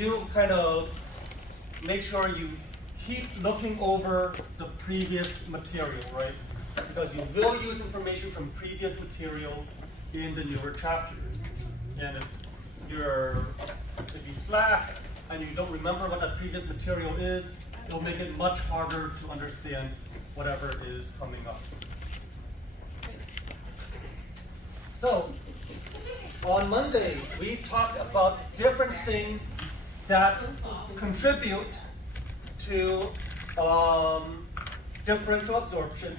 do kind of make sure you keep looking over the previous material, right? Because you will use information from previous material in the newer chapters. And if you slack and you don't remember what that previous material is, it'll make it much harder to understand whatever is coming up. So, on Monday, we talked about different things that contribute to differential absorption,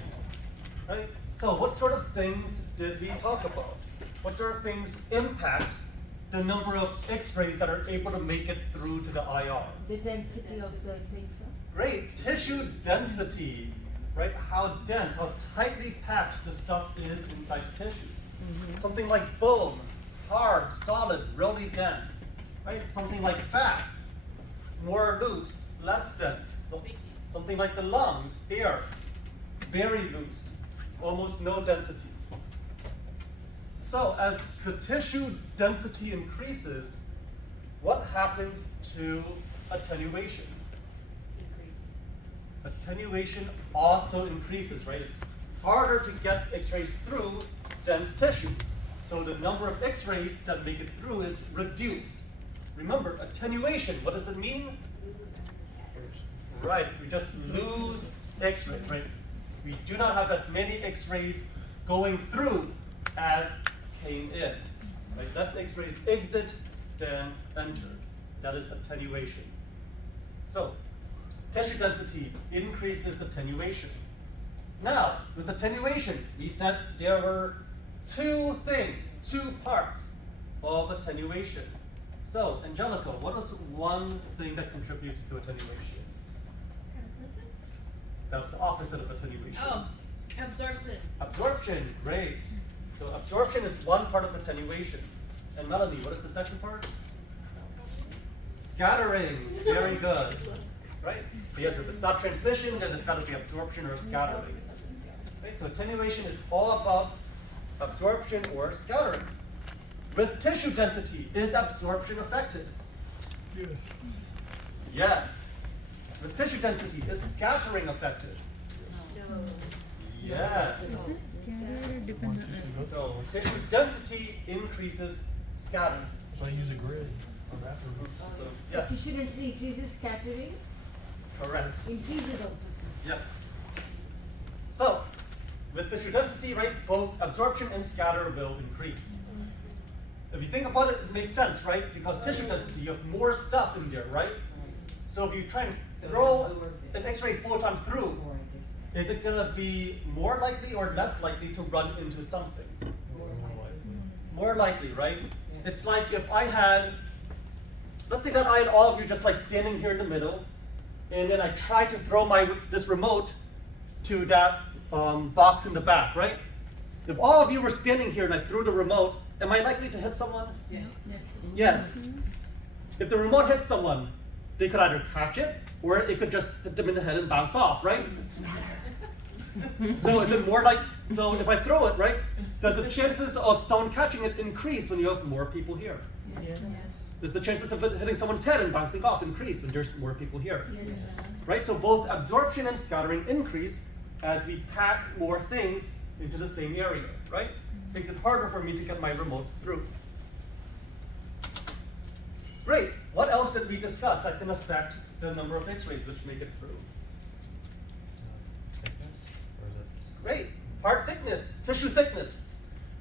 right? So what sort of things did we talk about? What sort of things impact the number of X-rays that are able to make it through to the IR? The density of the things. Great, tissue density, right? How dense, how tightly packed the stuff is inside the tissue. Something like bone, hard, solid, really dense, right? Something like fat, more loose, less dense. So, something like the lungs, air, very loose, almost no density. So as the tissue density increases, what happens to attenuation? Attenuation also increases, right? It's harder to get X-rays through dense tissue. So the number of X-rays that make it through is reduced. Remember, attenuation, what does it mean? Right, we just lose X-ray, right? We do not have as many X-rays going through as came in. Right? Less X-rays exit than enter. That is attenuation. So, tissue density increases attenuation. Now, with attenuation, we said there were two parts of attenuation. So, Angelica, what is one thing that contributes to attenuation? That's the opposite of attenuation. Oh, absorption. Absorption, great. So absorption is one part of attenuation. And Melanie, what is the second part? Scattering, very good. Right? Yes, if it's not transmission, then it's got to be absorption or scattering. Right? So attenuation is all about absorption or scattering. With tissue density, is absorption affected? Yes. Yes. With tissue density, is scattering affected? No. Yes. So tissue density increases scattering. So I use a grid on that. So, yes, Tissue density increases scattering, correct. increases also. Yes. So, with tissue density, right, both absorption and scatter will increase. If you think about it, it makes sense, right? Because tissue density, you have more stuff in there, right? So if you try and throw an X-ray photon through, is it going to be more likely or less likely to run into something? More likely, right? It's like if I had, let's say that I had all of you just like standing here in the middle, and then I tried to throw this remote to that box in the back, right? If all of you were standing here and I threw the remote, am I likely to hit someone? Yes. Yes. If the remote hits someone, they could either catch it, or it could just hit them in the head and bounce off, right? So is it more like, so if I throw it, right, does the chances of someone catching it increase when you have more people here? Yes. Does the chances of it hitting someone's head and bouncing off increase when there's more people here? Yes. Right, so both absorption and scattering increase as we pack more things into the same area, right? Makes it harder for me to get my remote through. Great, what else did we discuss that can affect the number of X-rays which make it through? Great, part thickness, tissue thickness,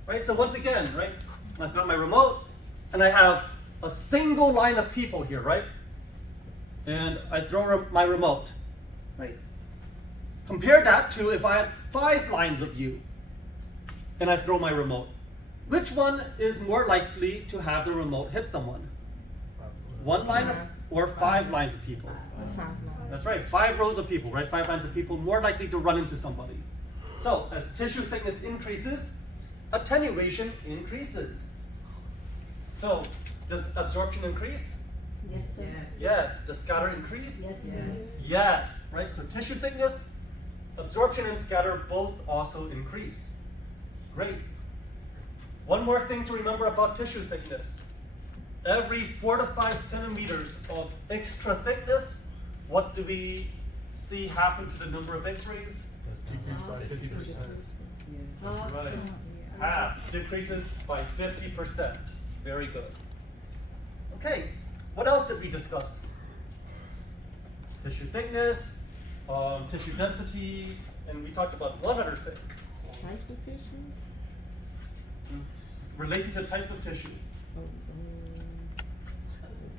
right? So once again, right, I've got my remote and I have a single line of people here, right? And I throw my remote, right? Compare that to if I had 5 lines of you and I throw my remote. Which one is more likely to have the remote hit someone? 1 line of, or 5 lines of people? That's right, 5 rows of people, right? 5 lines of people more likely to run into somebody. So as tissue thickness increases, attenuation increases. So does absorption increase? Yes, sir. Yes. Does scatter increase? Yes, sir. Yes, right? So tissue thickness, absorption and scatter both also increase. Great. One more thing to remember about tissue thickness. every 4 to 5 centimeters of extra thickness, what do we see happen to the number of X-rays? Decreased by 50%. That's right. Half decreases by 50%. Very good. Okay, what else did we discuss? Tissue thickness, tissue density, and we talked about one other thing. Types of tissue? Related to types of tissue.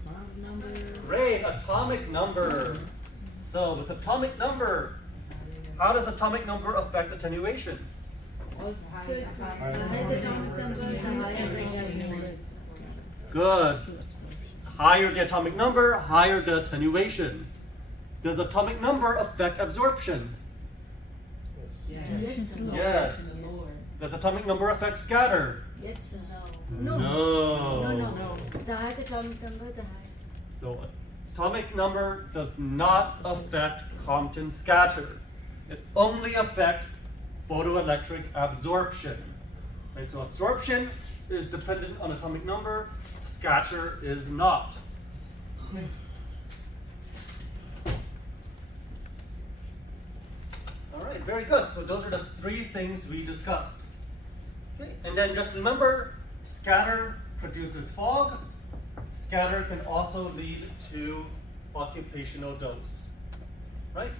Atomic number? Great, atomic number. So with atomic number, how does atomic number affect attenuation? The higher the atomic number, the higher the attenuation. Good. Higher the atomic number, higher the attenuation. Does atomic number affect absorption? Yes, sir. Yes. Does atomic number affect scatter? Yes, sir. No. No. The higher the atomic number, the higher. So atomic number does not affect Compton scatter. It only affects photoelectric absorption. Right? So absorption is dependent on atomic number, scatter is not. All right, very good. So those are the 3 things we discussed. Okay, and then just remember, scatter produces fog. Scatter can also lead to occupational dose, right?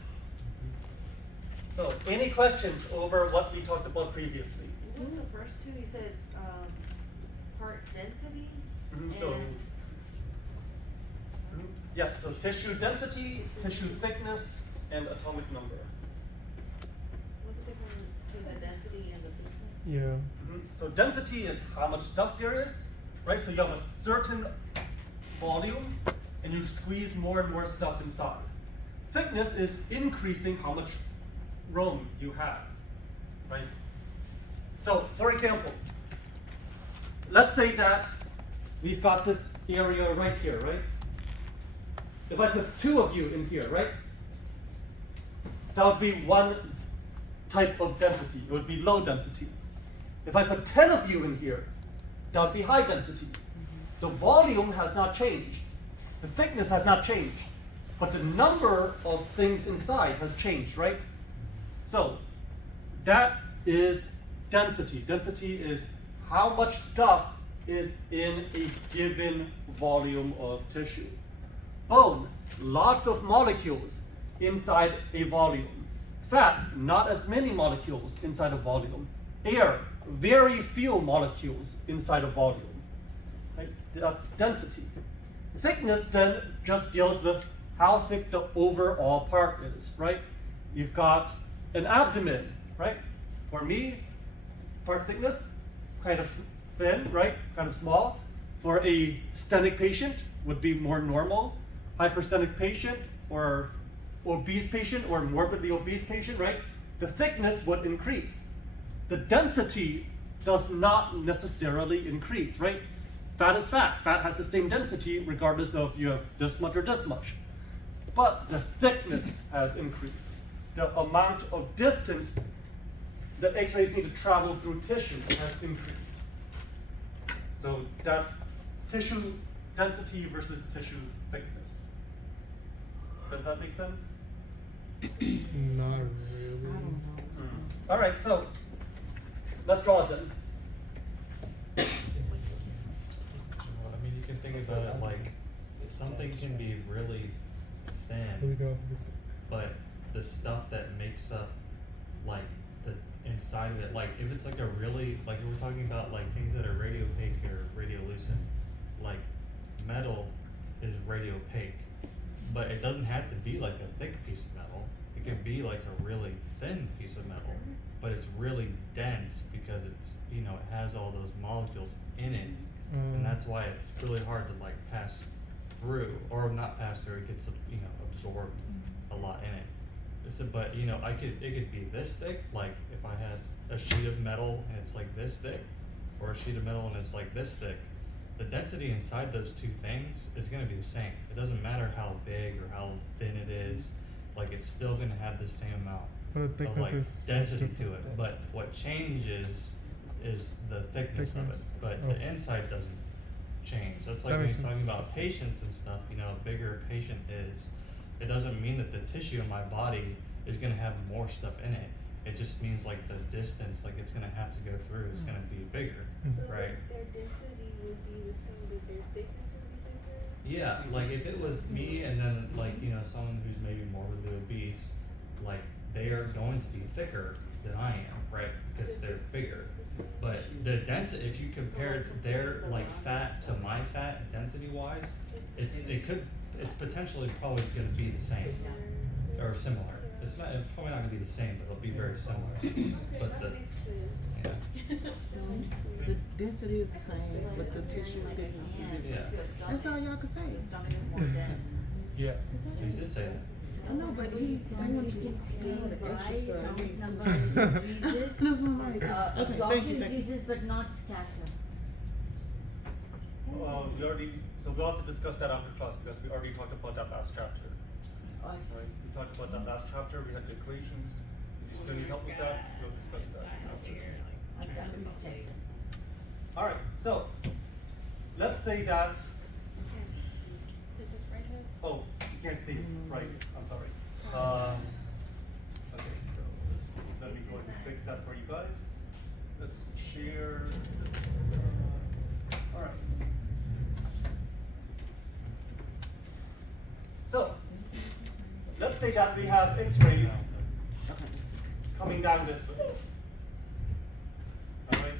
So, any questions over what we talked about previously? What was the first two? He says, part density So, and yeah, so tissue density, tissue thickness, and atomic number. what's the difference between the density and the thickness? Yeah. So density is how much stuff there is, right? So you have a certain volume, and you squeeze more and more stuff inside. Thickness is increasing how much room you have, right? So, for example, let's say that we've got this area right here, right? If I put 2 of you in here, right? That would be one type of density. It would be low density. If I put 10 of you in here, that would be high density. The volume has not changed. The thickness has not changed. But the number of things inside has changed, right? So that is density. Density is how much stuff is in a given volume of tissue. Bone, lots of molecules inside a volume. Fat, not as many molecules inside a volume. Air, very few molecules inside a volume. Right? That's density. Thickness then just deals with how thick the overall part is, right? You've got an abdomen, right? For me, part thickness, kind of thin, right? Kind of small. For a sthenic patient, would be more normal. Hypersthenic patient or obese patient or morbidly obese patient, right? The thickness would increase. The density does not necessarily increase, right? Fat is fat. Fat has the same density regardless of you have this much or this much. But the thickness has increased. The amount of distance that X-rays need to travel through tissue has increased. So that's tissue density versus tissue thickness. Does that make sense? Not really. All right, so let's draw it then. Well, I mean, you can think about it like something can be really Here we thin, go. but the stuff that makes up like the inside of it, like if it's like a really, like if we're talking about like things that are radiopaque or radiolucent, like metal is radiopaque, but it doesn't have to be like a thick piece of metal. It can be like a really thin piece of metal, but it's really dense because it's, you know, it has all those molecules in it, and that's why it's really hard to like pass through, or not pass through. It gets, you know, absorbed a lot in it. So, but you know, it could be this thick. Like if I had a sheet of metal and it's like this thick, or a sheet of metal and it's like this thick, the density inside those two things is going to be the same. It doesn't matter how big or how thin it is. Like it's still going to have the same amount But the of thickness like is density to different. it. But what changes is the thickness of it. Thickness. But Oh. the inside doesn't. change. That's like That when makes you're talking sense. about patients and stuff, you know, a bigger a patient is, it doesn't mean that the tissue in my body is gonna have more stuff in it. It just means like the distance, like it's gonna have to go through, is gonna be bigger, So right? their density would be the same, but their thickness would be different? Yeah, like if it was me and then like, you know, someone who's maybe morbidly obese, like they are going to be thicker than I am, right? Because they're bigger. But the density, if you compared their like fat to my fat density wise, it's potentially probably gonna be the same or similar. It's probably not gonna be the same, but it'll be very similar. Okay, But that makes sense. yeah, The density is the same, but the tissue thickness is different. yeah. That's all y'all can say. The stomach is more dense. Yeah. He did say that. I know, but he Don't wants to explain explain the why extra stuff. atomic number increases, That's what I'm like. Okay, thank absorption you, thank you. increases but not scatter. So we'll have to discuss that after class because we already talked about that last chapter. I see. Right? We talked about that last chapter. We had the equations. If you still need help with that, we'll discuss that. I got rejected. All right. So let's say that. Did this right head? Oh, you can't see it. Right. I'm sorry. Okay. So let me go ahead and fix that for you guys. Let's share. All right. So let's say that we have X-rays coming down this way. All right.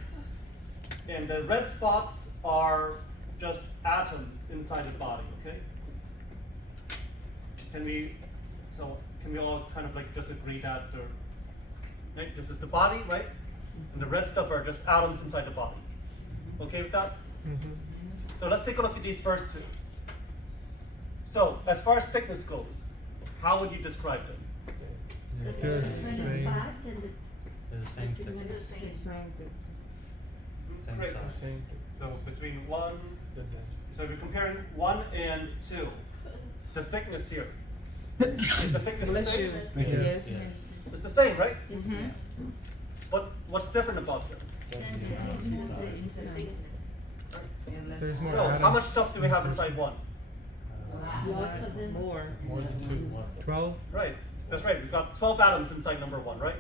And the red spots are just atoms inside the body, okay? Can we all kind of like just agree that right, this is the body, right? And the red stuff are just atoms inside the body. Okay with that? Mm-hmm. So let's take a look at these first two. So as far as thickness goes, how would you describe them? The They're the first one is same. fat and They're the same second one thickness. is thin. Same thing. Same Great. size. Same So between one, thing. so if you're comparing 1 and 2, the thickness here, is the thickness the Bless same? you. Yes. Yeah. It's the same, right? Mm-hmm. But what's different about them? Density is more than inside. There's more So how atoms. much stuff do we have inside one? Lots of them. More. More than 2. 12, Right, that's right. We've got 12 atoms inside number 1, right?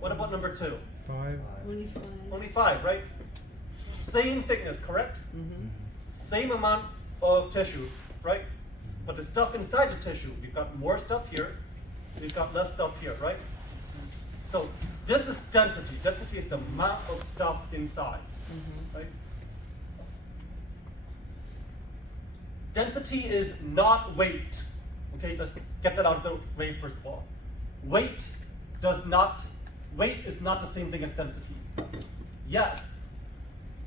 What about number 2? 5. Only five. Only 5, right? Same thickness, correct? Mm-hmm. Same amount of tissue, right? But the stuff inside the tissue, we've got more stuff here, we've got less stuff here, right? So this is density. Density is the amount of stuff inside, right? Density is not weight. Okay, let's get that out of the way first of all. Weight is not the same thing as density. Yes,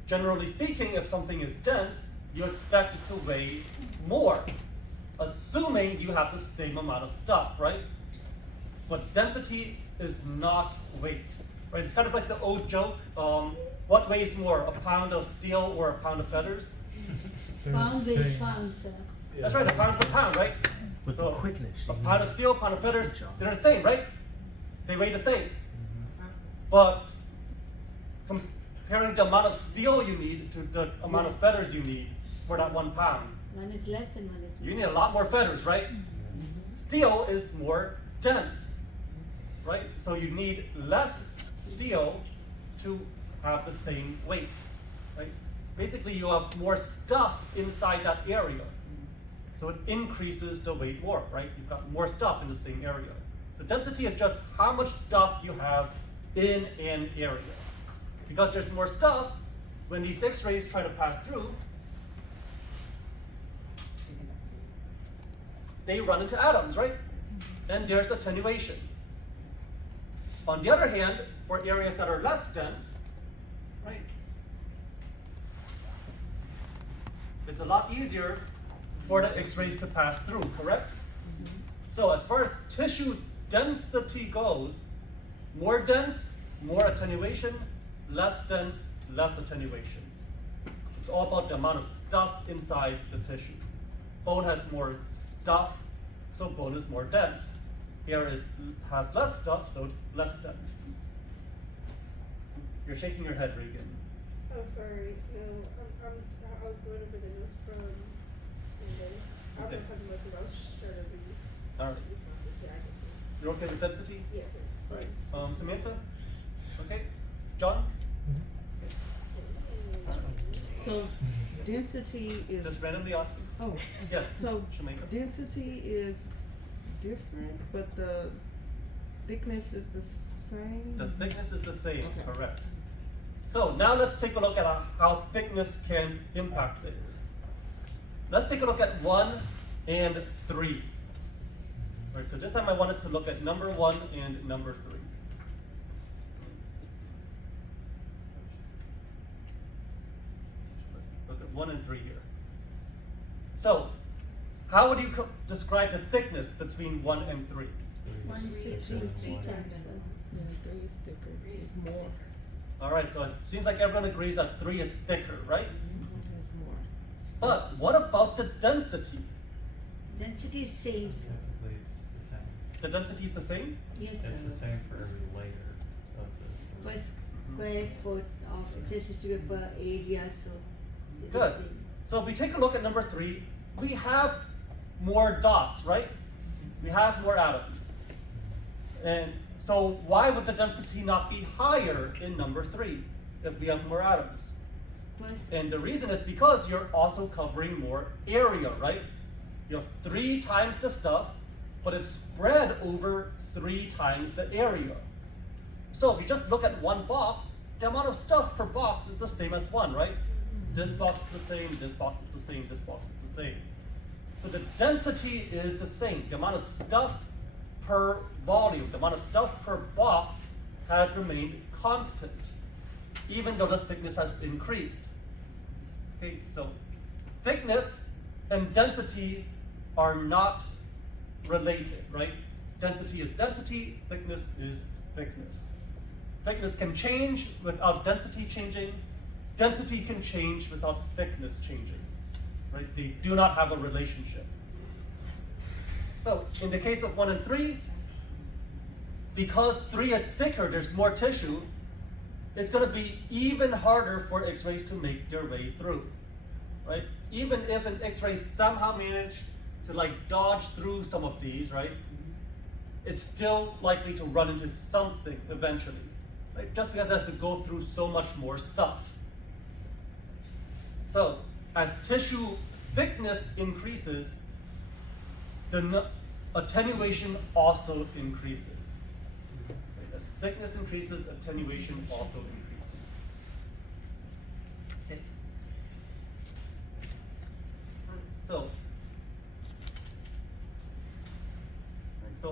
generally speaking, if something is dense, you expect it to weigh more, assuming you have the same amount of stuff, right? But density is not weight, right? It's kind of like the old joke, what weighs more, a pound of steel or a pound of feathers? Pound Same. weighs pound, sir. That's right, a pound's a pound, right? With So, the quickness. a you pound need. of steel, pound of feathers, Good job. they're the same, right? They weigh the same. But comparing the amount of steel you need to the amount of feathers you need for that 1 pound, One is less and one is more. you need a lot more feathers, right? Steel is more dense, right? So you need less steel to have the same weight, right? Basically, you have more stuff inside that area. So it increases the weight more, right? You've got more stuff in the same area. So density is just how much stuff you have in an area. Because there's more stuff, when these X-rays try to pass through, they run into atoms, right? And there's attenuation. On the other hand, for areas that are less dense, right, it's a lot easier for the X-rays to pass through, correct? So as far as tissue density goes, more dense, more attenuation, less dense, less attenuation. It's all about the amount of stuff inside the tissue. Bone has more stuff, so bone is more dense. Hair has less stuff, so it's less dense. You're shaking your head, Regan. Oh, sorry. No, I was going over the notes from Monday. I'm Okay. not talking about because I was just trying to read. All right. It's not okay. I get this. You're okay with density? Yes. All right. Samantha? Okay. John? So density is, Just randomly asking. oh, Yes. so Shamika. density is different, but the thickness is the same? The thickness is the same, Okay. correct. So now let's take a look at how thickness can impact things. Let's take a look at 1 and 3. All right, so this time I want us to look at number 1 and number 3. Let's look at 1 and 3 here. So, how would you describe the thickness between 1 and 3? One is to three times. Yeah, 3 is thicker, it's more, All right, so it seems like everyone agrees that 3 is thicker, right? it's more. But what about the density? Density is same. Typically, it's the same. The density is the same? Yes, It's the sir. same for every layer of the. Per square foot of accessible per area, so it's the Good. same. So if we take a look at number 3, we have more dots, right? We have more atoms. And so why would the density not be higher in number 3 if we have more atoms? First, And the reason is because you're also covering more area, right? You have 3 times the stuff, but it's spread over 3 times the area. So if you just look at one box, the amount of stuff per box is the same as 1, right? This box is the same, this box is the same, this box is the same. So the density is the same. The amount of stuff per volume, the amount of stuff per box has remained constant, even though the thickness has increased. Okay, so thickness and density are not related, right? Density is density, thickness is thickness. Thickness can change without density changing. Density can change without thickness changing, right? They do not have a relationship. So in the case of 1 and 3, because 3 is thicker, there's more tissue, it's going to be even harder for X-rays to make their way through, right? Even if an X-ray somehow managed to like dodge through some of these, right? It's still likely to run into something eventually, right? Just because it has to go through so much more stuff. So as tissue thickness increases, the attenuation also increases. Right? As thickness increases, attenuation also increases. Okay. So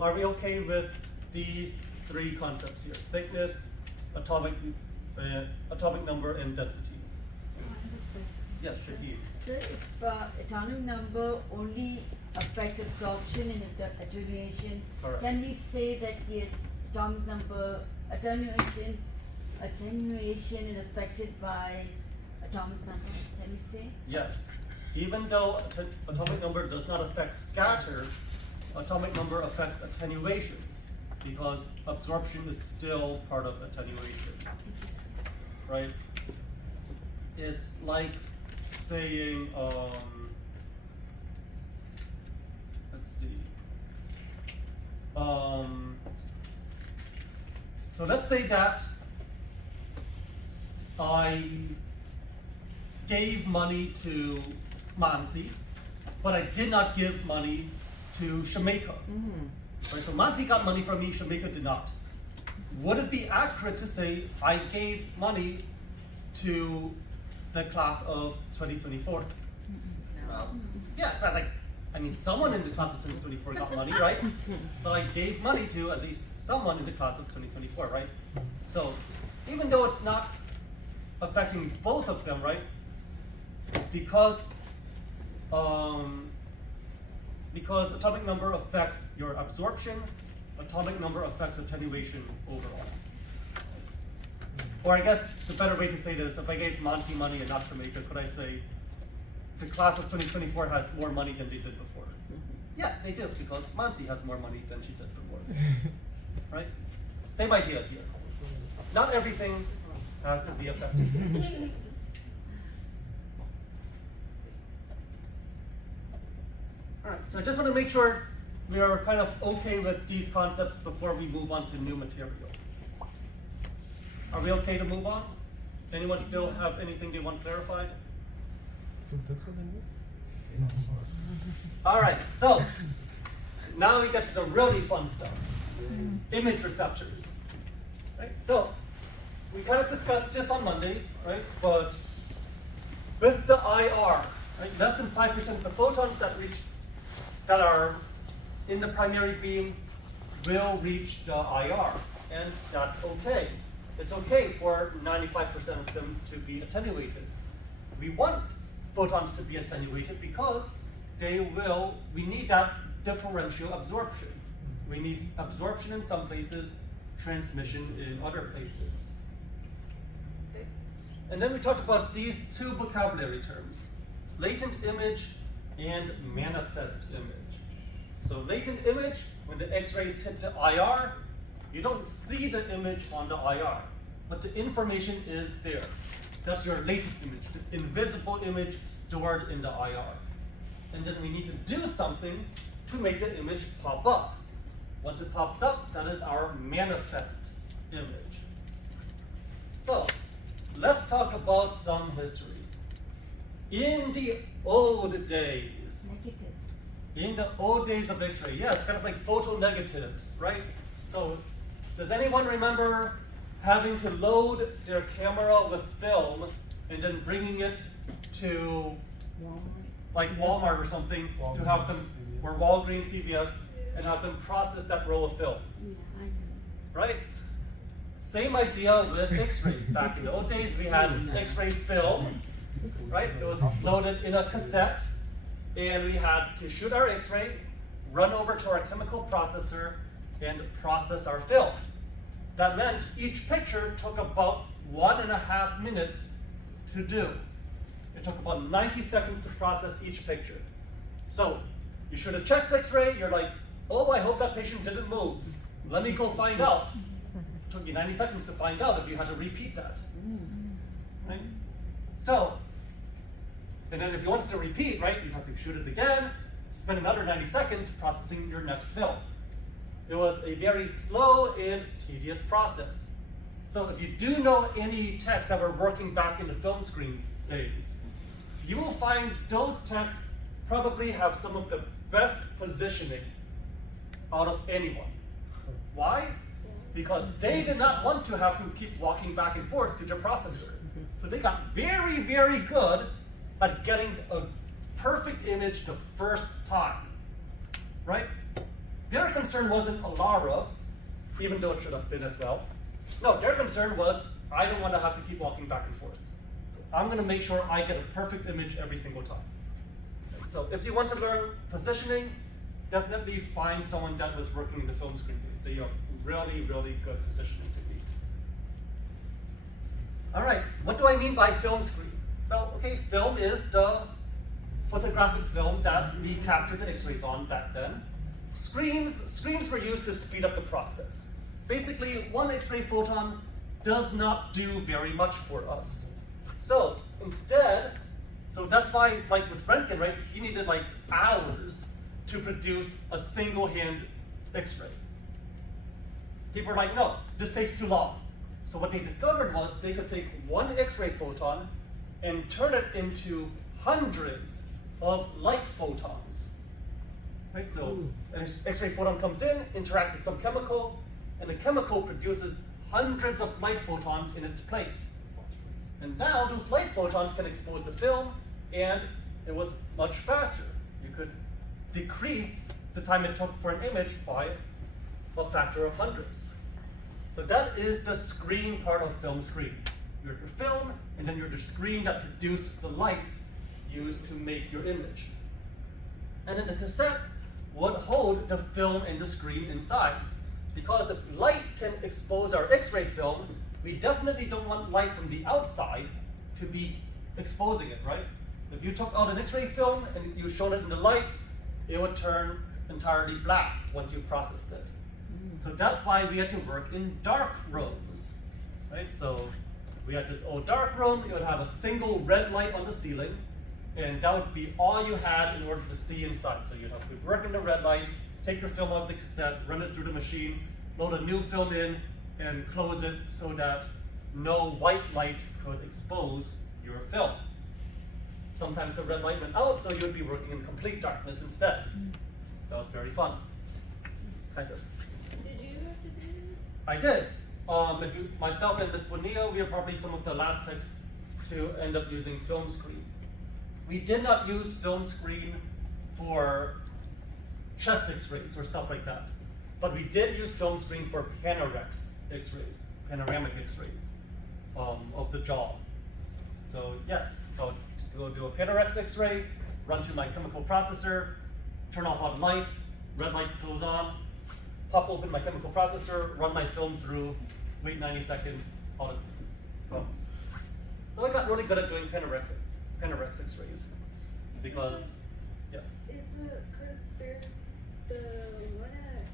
are we okay with these 3 concepts here? Thickness, atomic number, and density. I have a question. Yes, Shahid. Sir, if atomic number only affects absorption and attenuation, Correct. can we say that the atomic number attenuation is affected by atomic number? Can we say? Yes. Even though atomic number does not affect scatter, atomic number affects attenuation because absorption is still part of attenuation, right? It's like saying, let's see. So let's say that I gave money to Mansi, but I did not give money to Shamika. Right, so Mansi got money from me, Shamika did not. Would it be accurate to say I gave money to the class of 2024? Well, yes, that's like, I mean, someone in the class of 2024 got money, right? So I gave money to at least someone in the class of 2024, right? So even though it's not affecting both of them, right? Because atomic number affects your absorption, atomic number affects attenuation overall. Or I guess the better way to say this, if I gave Monty money and not Shamika, could I say the class of 2024 has more money than they did before? Yes, they do, because Mansi has more money than she did before. Right? Same idea here. Not everything has to be effective. All right, so I just want to make sure we are kind of okay with these concepts before we move on to new material. Are we okay to move on? Anyone still have anything they want clarified? All right, so now we get to the really fun stuff. Image receptors. Right? So we kind of discussed this on Monday, right? But with the IR, right, less than 5% of the photons that are in the primary beam will reach the IR, and that's okay. It's okay for 95% of them to be attenuated. We want photons to be attenuated because we need that differential absorption. We need absorption in some places, transmission in other places. Okay. And then we talked about these two vocabulary terms, latent image and manifest image. So latent image, when the X-rays hit the IR, you don't see the image on the IR, but the information is there. That's your latent image, the invisible image stored in the IR. And then we need to do something to make the image pop up. Once it pops up, that is our manifest image. So, let's talk about some history. In the old days, Negatives. in the old days of X-ray, yes, kind of like photonegatives, right? So, does anyone remember having to load their camera with film and then bringing it to like Walmart or something to have them, or Walgreens, CVS, and have them process that roll of film, Yeah, I do. right? Same idea with X-ray. Back in the old days, we had X-ray film, right? It was loaded in a cassette, and we had to shoot our X-ray, run over to our chemical processor, and process our film. That meant each picture took about 1.5 minutes to do. It took about 90 seconds to process each picture. So you shoot a chest X-ray, you're like, oh, I hope that patient didn't move. Let me go find out. It took you 90 seconds to find out if you had to repeat that. Right? So, and then if you wanted to repeat, right, you'd have to shoot it again, spend another 90 seconds processing your next film. It was a very slow and tedious process. So if you do know any techs that were working back in the film screen days, you will find those techs probably have some of the best positioning out of anyone. Why? Because they did not want to have to keep walking back and forth to their processor. So they got very, very good at getting a perfect image the first time, right? Their concern wasn't Alara, even though it should have been as well. No, their concern was, I don't want to have to keep walking back and forth. So I'm going to make sure I get a perfect image every single time. So if you want to learn positioning, definitely find someone that was working in the film screen days. They have really, really good positioning techniques. All right, what do I mean by film screen? Well, okay, film is the photographic film that we captured the X-rays on back then. Screens were used to speed up the process. Basically, one X-ray photon does not do very much for us. So instead, so that's why, like with Röntgen, right, he needed like hours to produce a single hand X-ray. People were like, no, this takes too long. So what they discovered was they could take one X-ray photon and turn it into hundreds of light photons. Right? So an X-ray photon comes in, interacts with some chemical, and the chemical produces hundreds of light photons in its place. And now those light photons can expose the film, and it was much faster. You could decrease the time it took for an image by a factor of hundreds. So that is the screen part of film screen. You're your film, and then you're the screen that produced the light used to make your image. And then the cassette would hold the film and the screen inside. Because if light can expose our X-ray film, we definitely don't want light from the outside to be exposing it, right? If you took out an X-ray film and you showed it in the light, it would turn entirely black once you processed it. So that's why we had to work in dark rooms, right? So We had this old dark room, it would have a single red light on the ceiling, and that would be all you had in order to see inside. So you'd have to work in the red light, take your film out of the cassette, run it through the machine, load a new film in, and close it so that no white light could expose your film. Sometimes the red light went out, so you'd be working in complete darkness instead. That was very fun. Kind of. Did you have to do that? I did. Myself and Miss Bonilla, we are probably some of the last techs to end up using film screen. We did not use film screen for chest x-rays or stuff like that. But we did use film screen for panorex x-rays, panoramic x-rays of the jaw. So yes, so go do a panorex x-ray, run to my chemical processor, turn off all the lights, red light goes on, pop open my chemical processor, run my film through, wait 90 seconds, all it comes. So I got really good at doing panorex x-rays because, yes. Is cause there's the one at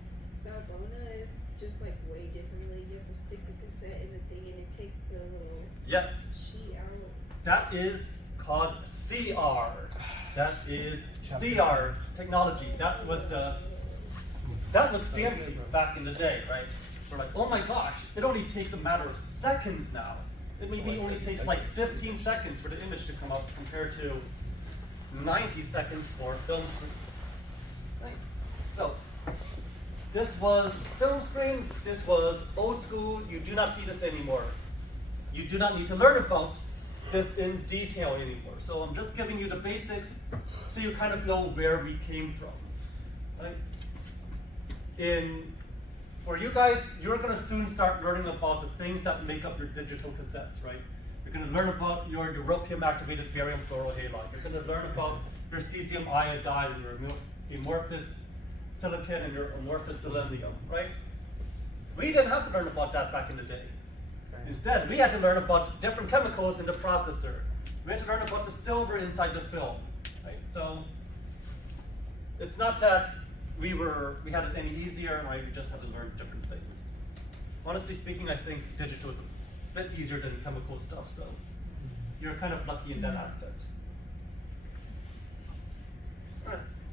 Valbona is just like way differently. You have to stick the cassette in the thing and it takes the little Yes, sheet out. that is called CR. That is CR technology. That was fancy back in the day, right? We're like, oh my gosh, it only takes a matter of seconds now. It maybe only takes like 15 seconds for the image to come up compared to 90 seconds for film screen. Right. So, this was film screen, this was old school, you do not see this anymore. You do not need to learn about this in detail anymore. So I'm just giving you the basics so you kind of know where we came from. Right? For you guys, you're going to soon start learning about the things that make up your digital cassettes, right? You're going to learn about your europium-activated barium fluorohalide. You're going to learn about your cesium iodide, and your amorphous silicon, and your amorphous selenium, right? We didn't have to learn about that back in the day. Instead, we had to learn about different chemicals in the processor. We had to learn about the silver inside the film, right? So it's not that we had it any easier, right? We just had to learn different things. Honestly speaking, I think digital is a bit easier than chemical stuff, so you're kind of lucky in that aspect.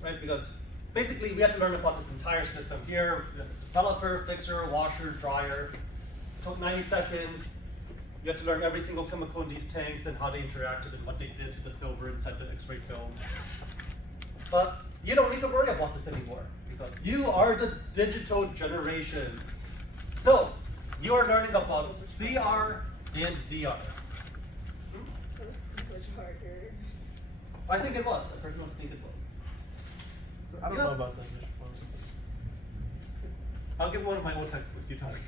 Right? Because basically we had to learn about this entire system here: developer, fixer, washer, dryer. Took 90 seconds. You had to learn every single chemical in these tanks and how they interacted and what they did to the silver inside the X-ray film. But you don't need to worry about this anymore because you are the digital generation. So you are learning about CR and DR. That's so much harder. I think it was. I personally think it was. So I don't know about that. I'll give one of my old textbooks. You tell me.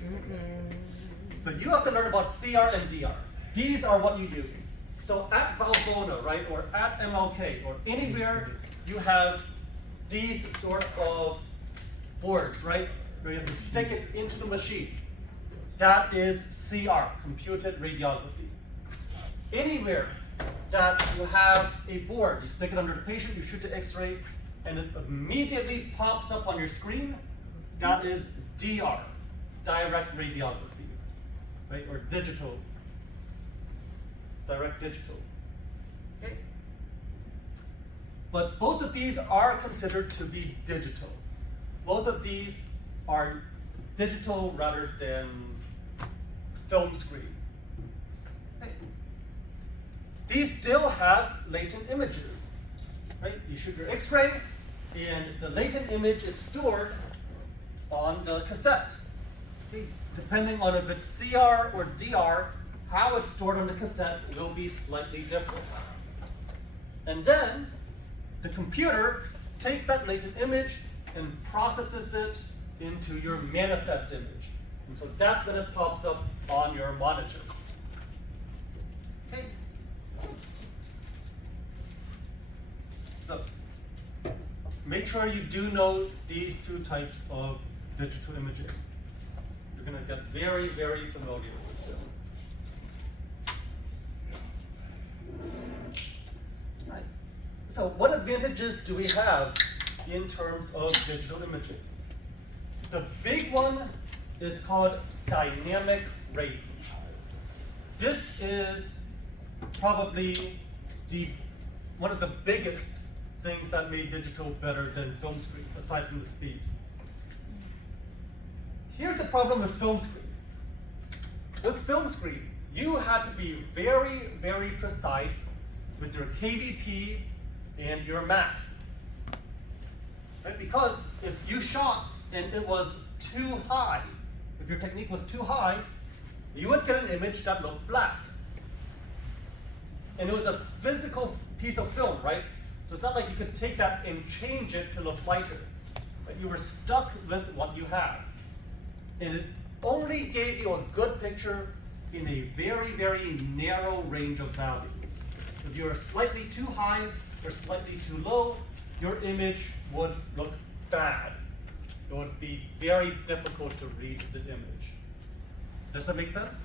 So you have to learn about CR and DR. These are what you use. So at Valbona, right, or at MLK, or anywhere you have these sort of boards, right, where you have to stick it into the machine. That is CR, computed radiography. Anywhere that you have a board, you stick it under the patient, you shoot the X-ray, and it immediately pops up on your screen. That is DR, direct radiography, right, or digital, direct digital. Okay. But both of these are considered to be digital. Both of these are digital rather than film screen. Okay. These still have latent images, right? You shoot your X-ray, and the latent image is stored on the cassette. Okay. Depending on if it's CR or DR, how it's stored on the cassette will be slightly different. And then the computer takes that latent image and processes it into your manifest image. And so that's when it pops up on your monitor. Okay. So make sure you do know these two types of digital imaging. You're going to get very, very familiar with them. Right. So what advantages do we have in terms of digital imaging? The big one is called dynamic range. this is probably one of the biggest things that made digital better than film screen, aside from the speed. Here's the problem with film screen. With film screen, you had to be very, very precise with your KVP and your max. Right? Because if you shot and it was too high, if your technique was too high, you would get an image that looked black. And it was a physical piece of film, right? So it's not like you could take that and change it to look lighter. Right? You were stuck with what you had. And it only gave you a good picture in a very, very narrow range of values. If you're slightly too high or slightly too low, your image would look bad. It would be very difficult to read the image. Does that make sense?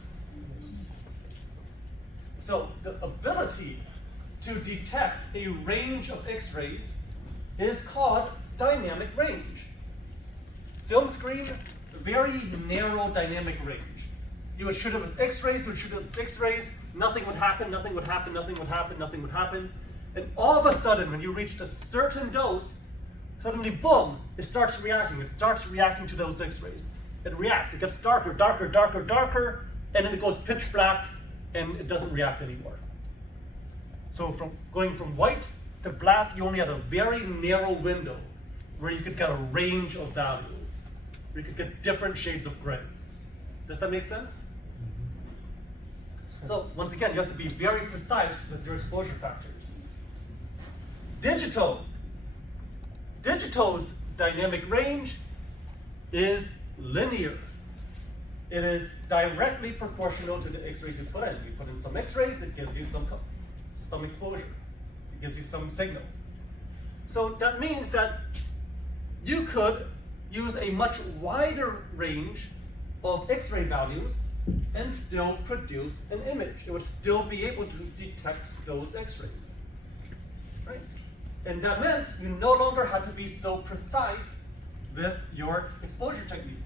So the ability to detect a range of X-rays is called dynamic range. Film screen, very narrow dynamic range. You would shoot it with X-rays, nothing would happen, nothing would happen, nothing would happen, nothing would happen. And all of a sudden, when you reached a certain dose, suddenly, boom, it starts reacting. It starts reacting to those X-rays. It reacts, it gets darker, darker, darker, darker, and then it goes pitch black, and it doesn't react anymore. So from going from white to black, you only had a very narrow window where you could get a range of values, where you could get different shades of gray. Does that make sense? So once again, you have to be very precise with your exposure factors. Digital's dynamic range is linear. It is directly proportional to the X-rays you put in. You put in some X-rays, it gives you some exposure. It gives you some signal. So that means that you could use a much wider range of X-ray values and still produce an image. It would still be able to detect those X-rays, right? And that meant you no longer had to be so precise with your exposure technique,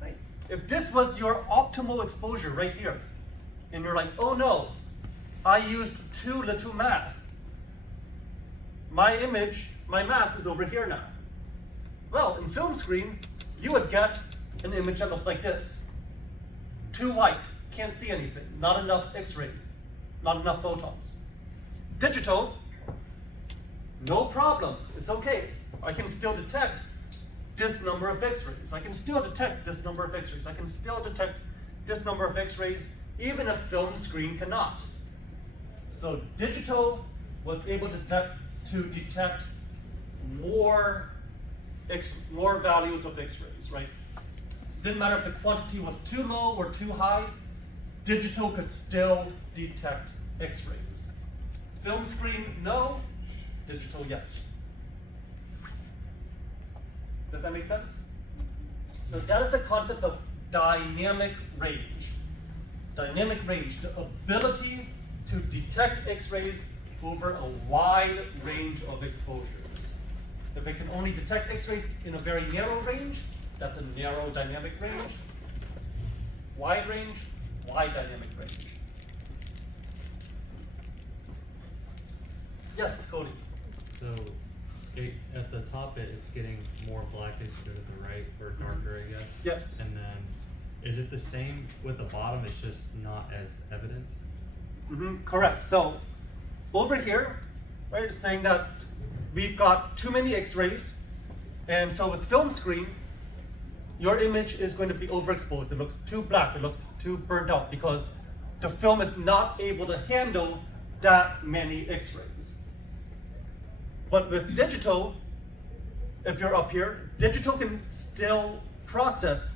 right? If this was your optimal exposure right here, and you're like, oh no, I used too little mass. My image, my mass is over here now. Well, in film screen, you would get an image that looks like this. Too white, can't see anything, not enough X-rays, not enough photons. Digital, no problem, it's okay. I can still detect this number of X-rays. I can still detect this number of X-rays. I can still detect this number of X-rays, even if film screen cannot. So digital was able to detect more values of X-rays, right? Didn't matter if the quantity was too low or too high, digital could still detect X-rays. Film screen, no. Digital, yes. Does that make sense? So that is the concept of dynamic range. Dynamic range, the ability to detect X-rays over a wide range of exposures. If it can only detect X-rays in a very narrow range, that's a narrow dynamic range. Wide range, wide dynamic range. Yes, Cody. So at the top it's getting more blackish to the right, or darker, I guess. Yes. And then is it the same with the bottom? It's just not as evident. Correct. So over here, right, it's saying that we've got too many X-rays, and so with film screen, your image is going to be overexposed. It looks too black. It looks too burnt out because the film is not able to handle that many X-rays. But with digital, if you're up here, digital can still process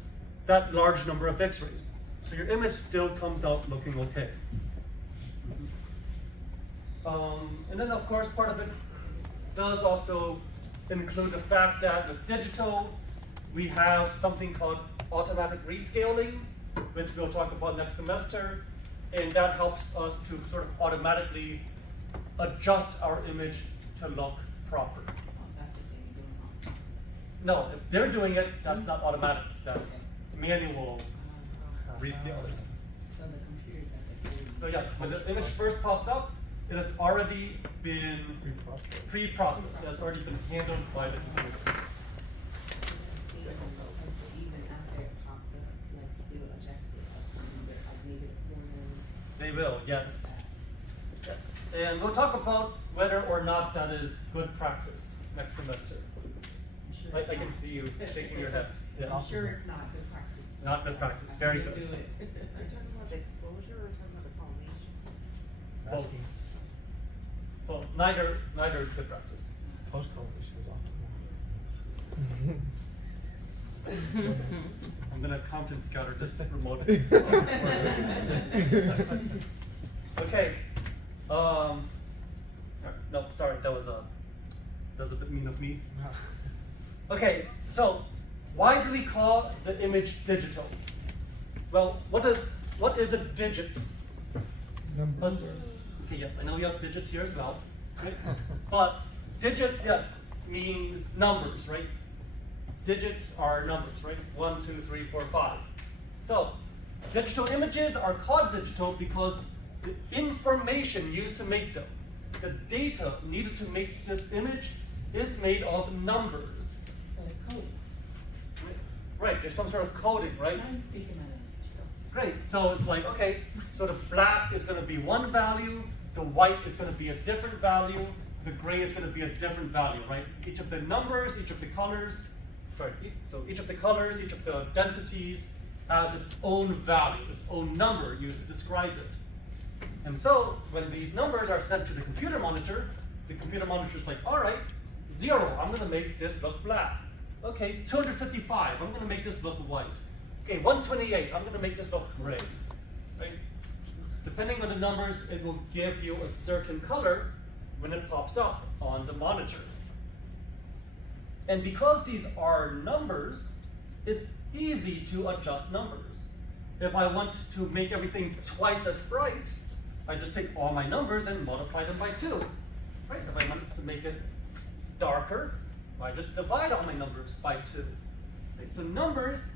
that large number of X-rays. So your image still comes out looking okay. And then of course, part of it does also include the fact that with digital, we have something called automatic rescaling, which we'll talk about next semester. And that helps us to sort of automatically adjust our image to look proper. No, if they're doing it, that's not automatic. That's manual rescaling. So the computer does it. So yes, when the image first pops up, it has already been Pre-processed. pre-processed. It has already been handled by the computer. Even after it pops up, like still adjust it up to either like maybe the corners. They will, yes. Yes. And we'll talk about whether or not that is good practice next semester. I'm sure I can see you shaking your head. Yes. I'm sure it's not good practice. Not good practice. I Very wouldn't good. do it. Are you talking about the exposure or are you talking about the pollination? Both. Asking. Well, neither is good practice. Post-correlation is optimal. I'm gonna content scatter this remote. Okay. No, sorry, that was a bit mean of me. Okay, so why do we call the image digital? Well, what is a digit? Okay, yes, I know you have digits here as well, right? But digits, yes, means numbers, right? Digits are numbers, right? 1, 2, 3, 4, 5. So, digital images are called digital because the information used to make them, the data needed to make this image, is made of numbers. So it's coded. Right, there's some sort of coding, right? Now you speaking my language. Great, so it's like, okay, so the black is gonna be one value, the white is gonna be a different value, the gray is gonna be a different value, right? Each of the numbers, each of the colors, so each of the colors, each of the densities has its own value, its own number used to describe it. And so, when these numbers are sent to the computer monitor's like, all right, 0, I'm gonna make this look black. Okay, 255, I'm gonna make this look white. Okay, 128, I'm gonna make this look gray, right? Depending on the numbers, it will give you a certain color when it pops up on the monitor. And because these are numbers, it's easy to adjust numbers. If I want to make everything twice as bright, I just take all my numbers and multiply them by 2, right? If I want to make it darker, I just divide all my numbers by 2. Right? So numbers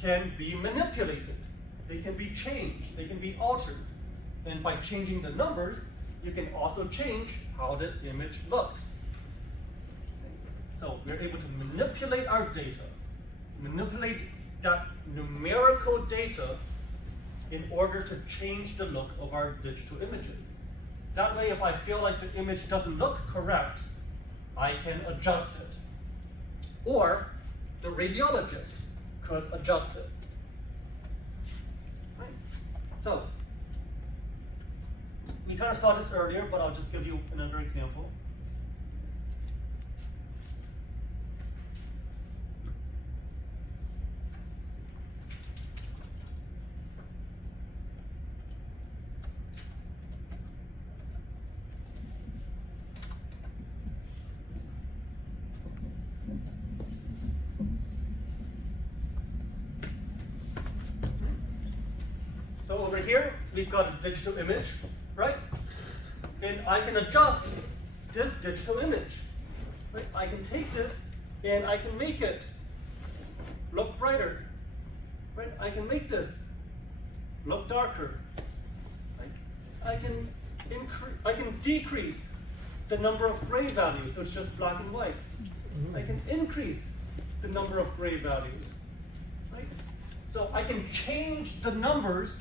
can be manipulated. They can be changed. They can be altered. And by changing the numbers, you can also change how the image looks. So we're able to manipulate our data, manipulate that numerical data in order to change the look of our digital images. That way, if I feel like the image doesn't look correct, I can adjust it. Or the radiologist could adjust it. Right. So, we kind of saw this earlier, but I'll just give you another example. So over here, we've got a digital image, right? And I can adjust this digital image. Right? I can take this and I can make it look brighter. Right? I can make this look darker. Right? I can decrease the number of gray values, so it's just black and white. I can increase the number of gray values. Right? So I can change the numbers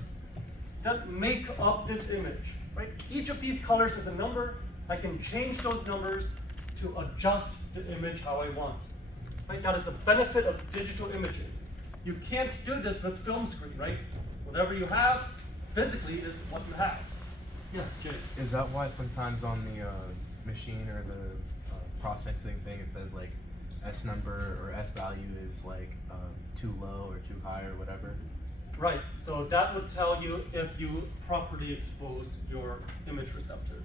that make up this image. Right? Each of these colors is a number. I can change those numbers to adjust the image how I want. Right? That is the benefit of digital imaging. You can't do this with film screen, right? Whatever you have physically is what you have. Yes, Jay. Is that why sometimes on the machine or the processing thing it says like S number or S value is like too low or too high or whatever? Right, so that would tell you if you properly exposed your image receptor.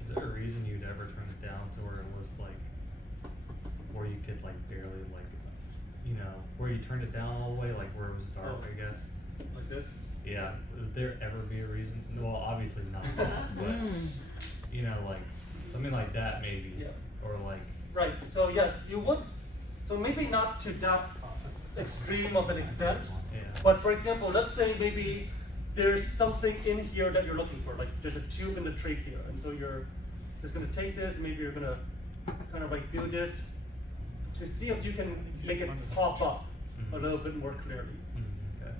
Is there a reason you'd ever turn it down to where it was like, where you could like barely like, you know, where you turned it down all the way, like where it was dark, Oh. I guess? Like this? Yeah, would there ever be a reason? Well, obviously not, but, you know, like, something like that maybe. Yeah. Or like, Right, so yes, you would, so maybe not to that extreme of an extent. Yeah. But for example, let's say maybe there's something in here that you're looking for, like there's a tube in the trachea, and so you're just gonna take this, maybe you're gonna kind of like do this to see if you can make it pop up a little bit more clearly. Okay.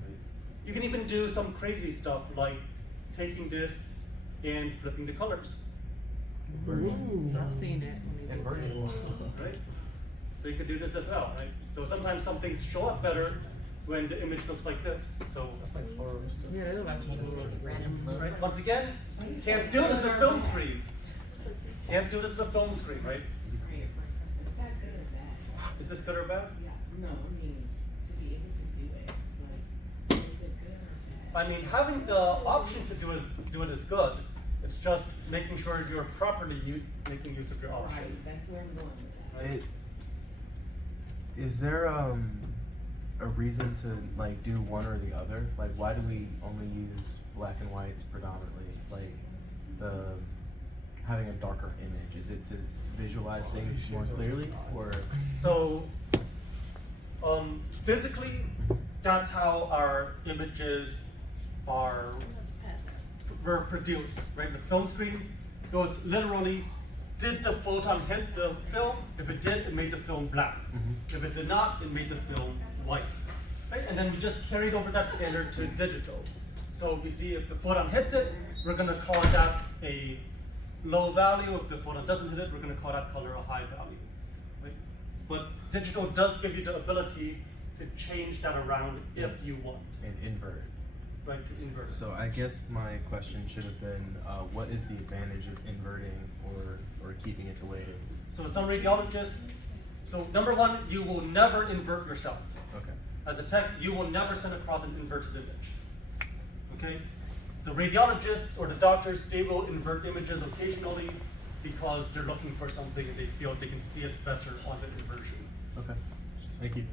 You can even do some crazy stuff like taking this and flipping the colors, Ooh. I've seen that. Inversion. right? So you could do this as well, right? So sometimes some things show up better when the image looks like this. So, That's like photos. Yeah, it looks like right, once again, can't do this with a film screen. Can't do this with a film screen, right? Is that good or bad? Is this good or bad? Yeah, no, I mean, to be able to do it, like, is it good or bad? I mean, having the options to do it is good. It's just making sure you're properly making use of your Right, options. that's where I'm going with that. Right? Is there a reason to like do one or the other? Like, why do we only use black and whites predominantly? Like the having a darker image, is it to visualize things more clearly, or So, physically, that's how our images were produced, right? The film screen goes literally, did the photon hit the film? If it did, it made the film black. If it did not, it made the film white, right? And then we just carried over that standard to digital. So we see if the photon hits it, we're gonna call that a low value. If the photon doesn't hit it, we're gonna call that color a high value, right? But digital does give you the ability to change that around if you want, and invert? right? To invert. So I guess my question should have been, what is the advantage of inverting or keeping it the way it is? So some radiologists, so number one, you will never invert yourself. Okay. As a tech, you will never send across an inverted image. Okay? The radiologists or the doctors, they will invert images occasionally because they're looking for something and they feel they can see it better on the inversion. Okay. Thank you.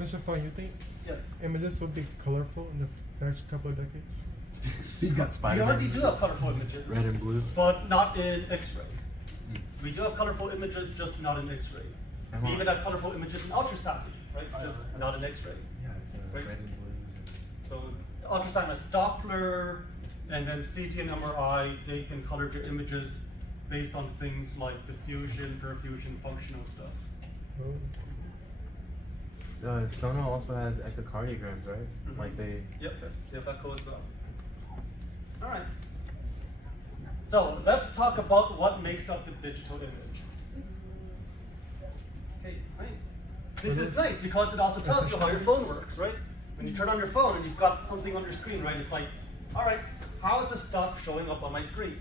Mr. Phung, you think Yes. images will be colorful in the next couple of decades? You've got We Spider-Man. already do have colorful images. Red and blue. But not in X-ray. Mm. We do have colorful images, just not in X-ray. Uh-huh. We even have colorful images in ultrasound, right? Just not in X-ray. Yeah, Right. red and blues. So ultrasound has Doppler, and then CT and MRI, they can color their images based on things like diffusion, perfusion, functional stuff. Oh. Sono also has echocardiograms, right? Mhm. Like they. Yep, yep, that goes well. All right. So let's talk about what makes up the digital image. Okay, right. This is nice because it also tells you how your phone works, right? When you turn on your phone and you've got something on your screen, right? It's like, all right, how is the stuff showing up on my screen?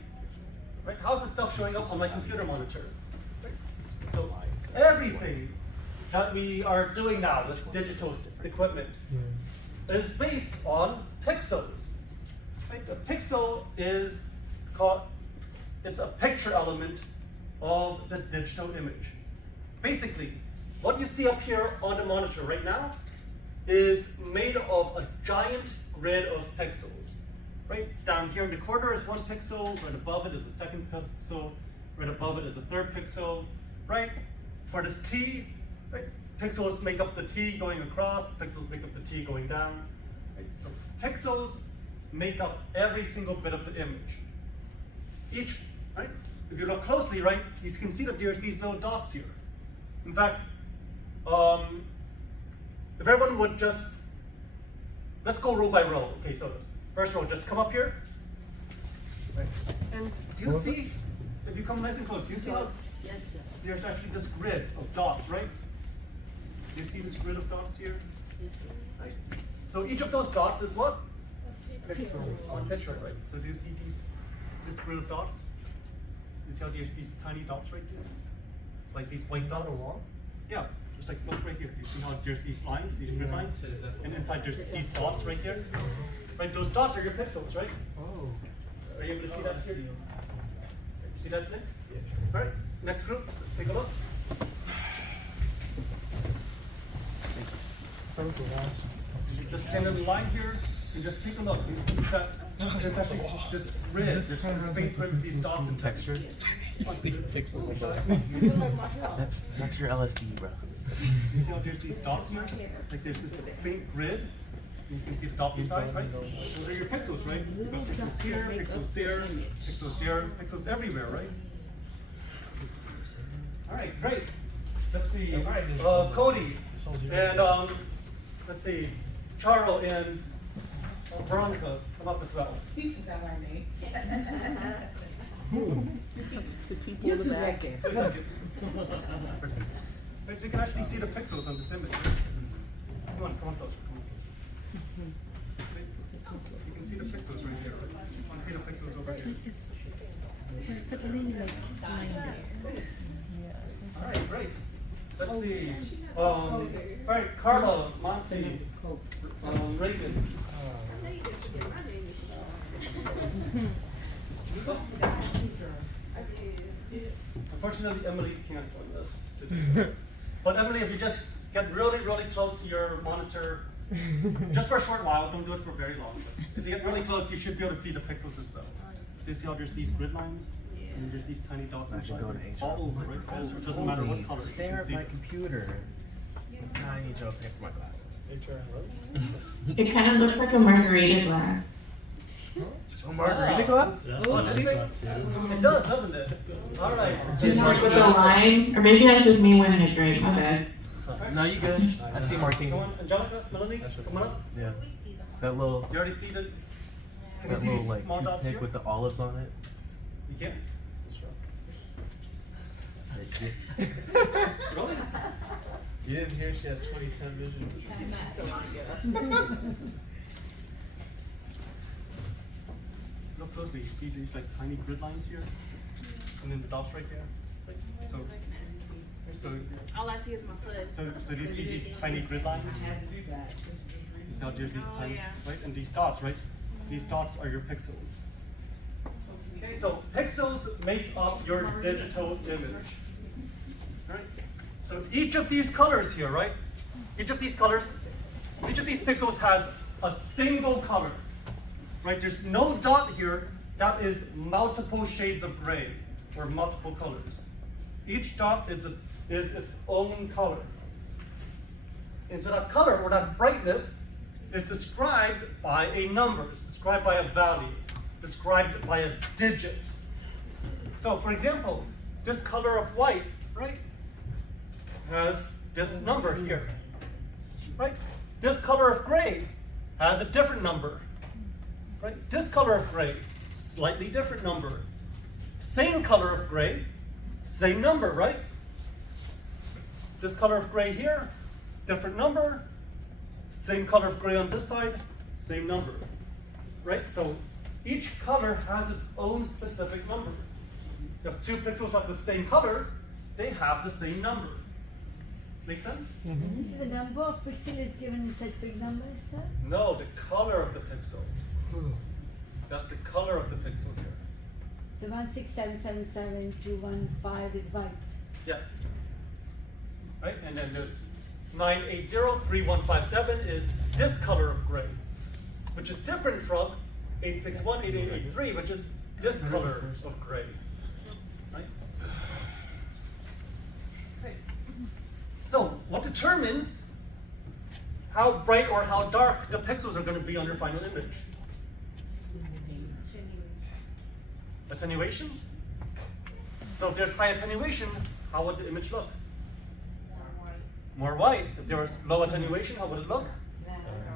Right? How is the stuff showing up on my computer monitor? Right? So everything that we are doing now with digital equipment Yeah. is based on pixels. Right? A pixel is called, it's a picture element of the digital image. Basically, what you see up here on the monitor right now is made of a giant grid of pixels. Right down here in the corner is one pixel, right above it is a second pixel, right above it is a third pixel, right? For this T, right? Pixels make up the T going across, pixels make up the T going down. Right? So pixels make up every single bit of the image. Each, right? If you look closely, right, you can see that there's these little dots here. In fact, if everyone would just, let's go row by row. Okay, so this first row, just come up here. Right. And do you see, if you come nice and close, do you see how Yes, sir. there's actually this grid of dots, right? Do you see this grid of dots here? Yes, sir. Right. So each of those dots is what? Pixels. On picture, right? So do you see this grid of dots? Do you see how there's these tiny dots right here? Like these white dots? Yeah, just like look right here. Do you see how there's these lines, these grid lines? And inside there's these dots right here? Right, those dots are your pixels, right? Oh. Are you able to see that here? You see that thing? Yeah. Alright, next group, let's take a look. That was the last. You just stand in the line here and just take a look. You see that there's actually this grid, there's this faint grid with these dots and Texture. Pixels above. That's your LSD, bro. You see how there's these dots here? Like there's this faint grid. You can see the dots inside, right? Those are your pixels, right? You've got pixels here, pixels there, pixels there, pixels everywhere, right? All right, great. Let's see. All right, Cody and let's see, Charles and Veronica. Come up as well. You forgot our name. The people You in the two back. 2 seconds. 2 seconds. Right, so you can actually see the pixels on this image. Come on closer. Right, you can see the pixels right here. Right? You can see the pixels over here. It's perfectly like blinded. All right, great. Let's see. All right, Carla, Monty, Reagan. I know you didn't forget my name. I did. Unfortunately, Emily can't join us today. But Emily, if you just get really, really close to your monitor, just for a short while, don't do it for very long. But if you get really close, you should be able to see the pixels as well. So you see how there's these grid lines? And there's these tiny dots I should inside. go to HR. All over, right? All over. It doesn't matter what color. Stare you at can see my it. computer. Now I need you to pay for my glasses. It kind of looks like a margarita glass. A margarita glass? That's Oh, what this I thing? thought too. It does, doesn't it? All right. Gin Like with a martini. lime, or maybe that's just me winning a drink. My bad. No, you good. I see martini. Come on, Angelica, Melanie, come on up. Yeah. That little, You already see the. Can you that see little these like small dots toothpick here? with the olives on it. You can. Thank you. Really? You didn't hear she has 20/10 vision. Look closely. You see these like tiny grid lines here, and then the dots right here. Like, so, All I see is my foot. so do you see these tiny grid lines? You see how there's these Oh, tiny, yeah. right? And these dots, right? These dots are your pixels. Okay, so pixels make up your digital image. Right? So each of these colors here, right? Each of these pixels has a single color. Right? There's no dot here that is multiple shades of gray or multiple colors. Each dot is its own color. And so that color or that brightness is described by a number, it's described by a value, described by a digit. So for example, this color of white, right, has this number here. Right? This color of gray has a different number. Right? This color of gray, slightly different number. Same color of gray, same number, right? This color of gray here, different number. Same color of gray on this side, same number. Right? So each color has its own specific number. If two pixels have the same color, they have the same number. Make sense? So the number of pixels is given in such big numbers, sir? No, the color of the pixel. That's the color of the pixel here. So 16777 is white. Yes. Right? And then this 9803157 is this color of gray, which is different from 8618883, which is this color of gray. Right? Okay. So, what determines how bright or how dark the pixels are going to be on your final image? Attenuation? So if there's high attenuation, how would the image look? More white. If there was low attenuation, how would it look?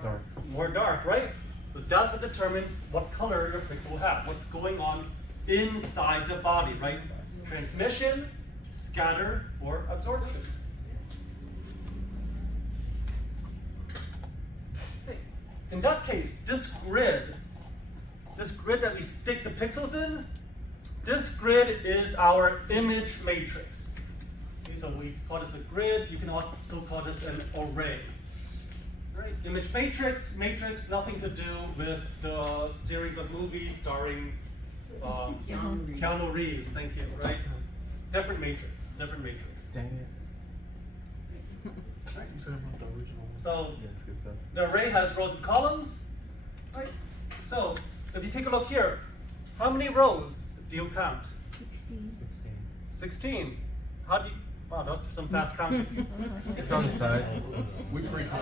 Dark. More dark, right? So that's what determines what color your pixel will have, what's going on inside the body, right? Transmission, scatter, or absorption. Okay. In that case, this grid that we stick the pixels in, this grid is our image matrix. Okay, so we call this a grid. You can also call this an array. Right? Image matrix, nothing to do with the series of movies starring Keanu Reeves. Thank you. Right? Different matrix. Dang it. Right? You said about the original one. So Yeah, it's good stuff. the array has rows and columns. Right? So if you take a look here, how many rows do you count? 16. 16. Wow, that's some fast counting. It's on the side. We pretty All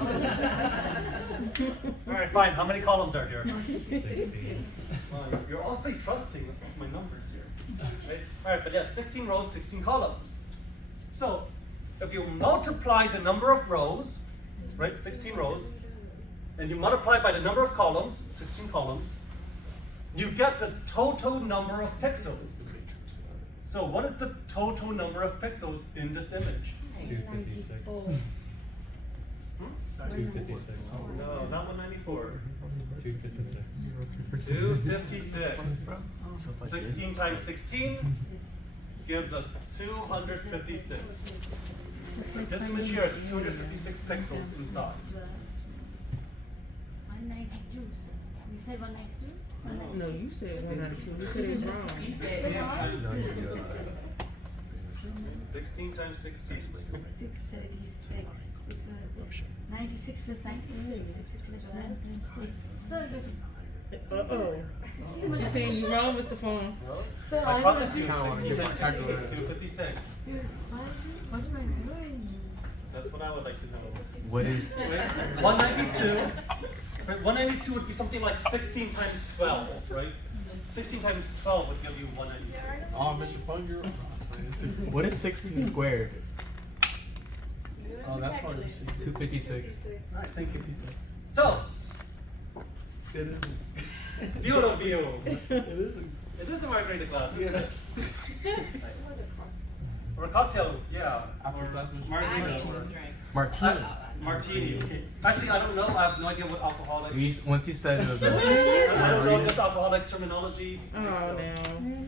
right, fine. How many columns are here? 16. Well, you're awfully trusting with my numbers here. Right? All right, but yeah, 16 rows, 16 columns. So if you multiply the number of rows, right, 16 rows, and you multiply by the number of columns, 16 columns, you get the total number of pixels. So what is the total number of pixels in this image? 256. Hmm? 256. No, not 194. 256. 256. 16 times 16 gives us 256. So this image here is 256 pixels inside. 192, sir. You said 192? No, you said 192. You said it's wrong. 16 times 16. 636. 96 plus 96. Sir, Uh-oh. She's saying you wrong, Mr. Phung. Well, So I I'm promise you, gonna- 16 times 16 is 256. Dude, what am I doing? That's what I would like to know. What is? 192. Right, 192 would be something like 16 times 12, right? 16 times 12 would give you 192. Oh, Mr. Phung, you're. What is 16 squared? Oh, that's probably 256. All right, thank you. So, It isn't. field of view. It isn't. It is a margarita glass, isn't it? Or a cocktail, yeah. After Or class, Mr. margarita. Phung. Or Martini. martini. Actually, I don't know. I have no idea what alcoholic. Once you said it was I don't know margarita. this alcoholic terminology. Oh, no.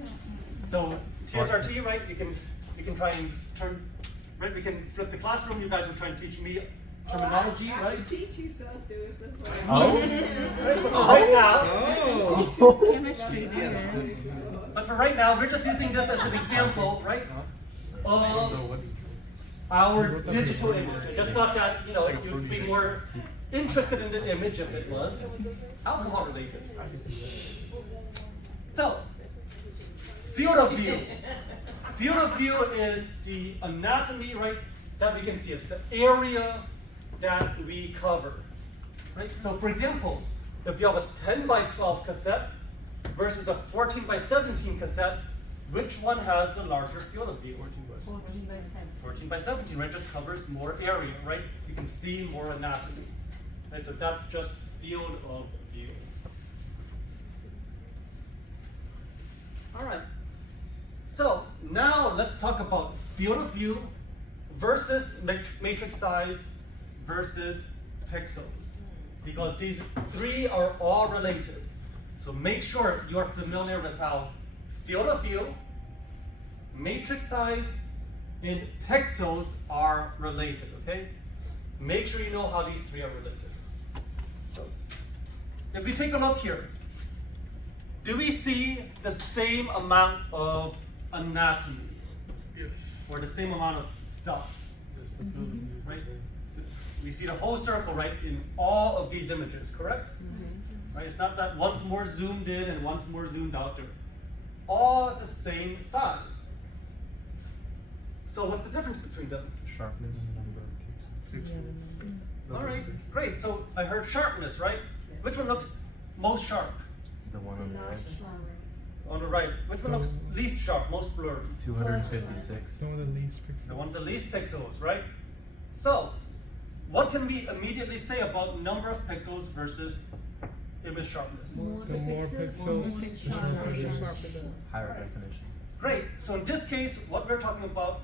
So TSRT, right? You can try and turn, right? We can flip the classroom. You guys will try and teach me terminology, I right? can teach you something. Oh. Right, but for right now, Oh. Chemistry, dear. but for right now, we're just using this as an example, right? So Of what? our digital image. I just thought that you'd be more interested in the image if it was alcohol related. So, field of view. Field of view is the anatomy, right, that we can see. It's the area that we cover, right? So, for example, if you have a 10 by 12 cassette versus a 14 by 17 cassette, which one has the larger field of view? 14 by 7. 14 by 17, right, just covers more area, right? You can see more anatomy. Right, so that's just field of view. All right. So now let's talk about field of view versus matrix size versus pixels, because these three are all related. So make sure you're familiar with how field of view, matrix size, and pixels are related, okay? Make sure you know how these three are related. So, if we take a look here, do we see the same amount of anatomy? Yes. Or the same amount of stuff, right? We see the whole circle, right, in all of these images, correct? Right? It's not that one's more zoomed in and one's more zoomed out there. All the same size. So what's the difference between them? Sharpness. All right, great. So I heard sharpness, right? Which one looks most sharp? The one on the right. On the right. Which one looks least sharp, most blurry? 256. Some of the least pixels. The one with the least pixels, right? So, what can we immediately say about number of pixels versus image sharpness? The more pixels, the sharper it is. Higher definition. Great. So in this case, what we're talking about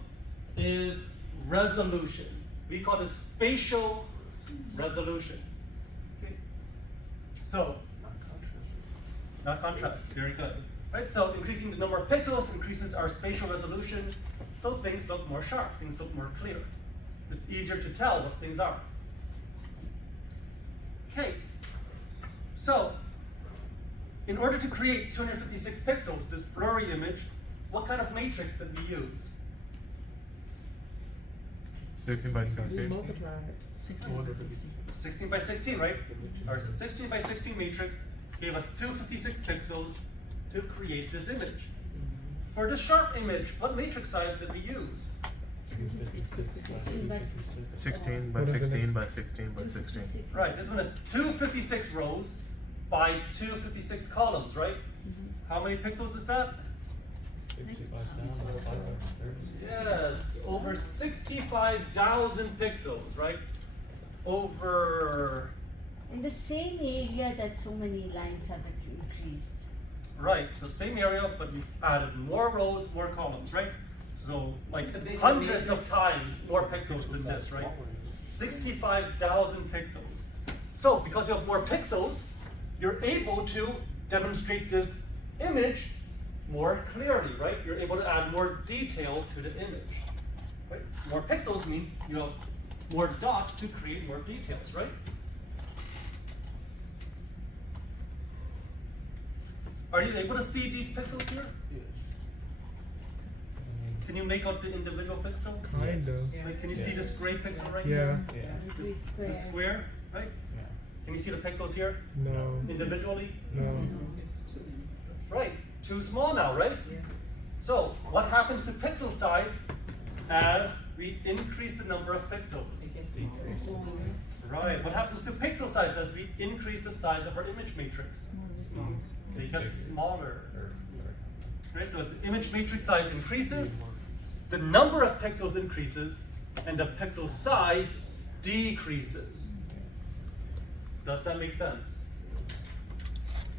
is resolution. We call this spatial resolution. Okay. So, not contrast. Very good. Right. So increasing the number of pixels increases our spatial resolution, so things look more sharp. Things look more clear. It's easier to tell what things are. Okay. So, in order to create 256 pixels, this blurry image, what kind of matrix did we use? 16 by We 16. multiplied. 16 by 16, right? Our 16 by 16 matrix gave us 256 pixels to create this image. For the sharp image, what matrix size did we use? 256. 16 by 16 by What is it? 16 by 16 by 16. 256. Right, this one is 256 rows by 256 columns, right? How many pixels is that? 65,530. Yes, over 65,000 pixels, right? Over, In the same area that so many lines have increased. right, so same area, but we added more rows, more columns, right? So like hundreds of times more pixels than this, right? 65,000 pixels. So because you have more pixels, you're able to demonstrate this image more clearly, right? You're able to add more detail to the image, right? More pixels means you have more dots to create more details, right? Are you able to see these pixels here? Can you make out the individual pixel? Kind of. Like, can you see this gray pixel right Yeah. here? Yeah. The square, right? Yeah. Can you see the pixels here No. individually? No. Right, too small now, right? So, what happens to pixel size as we increase the number of pixels? It gets smaller. Right, what happens to pixel size as we increase the size of our image matrix? They get smaller. Right, so as the image matrix size increases, the number of pixels increases, and the pixel size decreases. Does that make sense?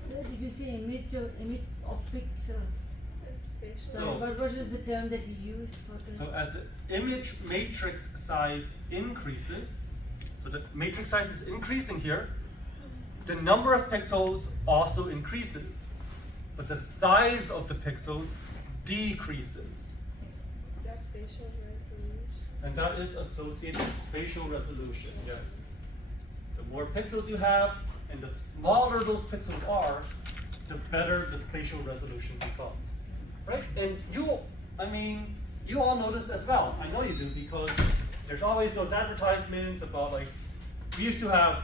So did you say image of pixel? Spatial. So So- what was the term that you used for the? So as the image matrix size increases, so the matrix size is increasing here, the number of pixels also increases, but the size of the pixels decreases. That's spatial resolution. And that is associated with spatial resolution, yes. The more pixels you have, and the smaller those pixels are, the better the spatial resolution becomes. Right? And you all know this as well. I know you do, because there's always those advertisements about, like, we used to have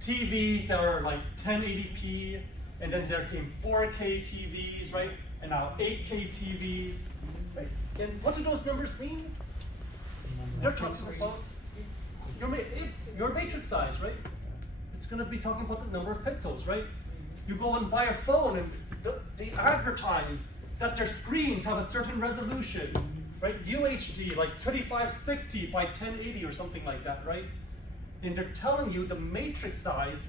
TVs that are like 1080p, and then there came 4K TVs, right? And now 8K TVs, right? And what do those numbers mean? They're talking about your matrix size, right? It's going to be talking about the number of pixels, right? You go and buy a phone, and they advertise that their screens have a certain resolution, right? UHD, like 2560 by 1080 or something like that, right? And they're telling you the matrix size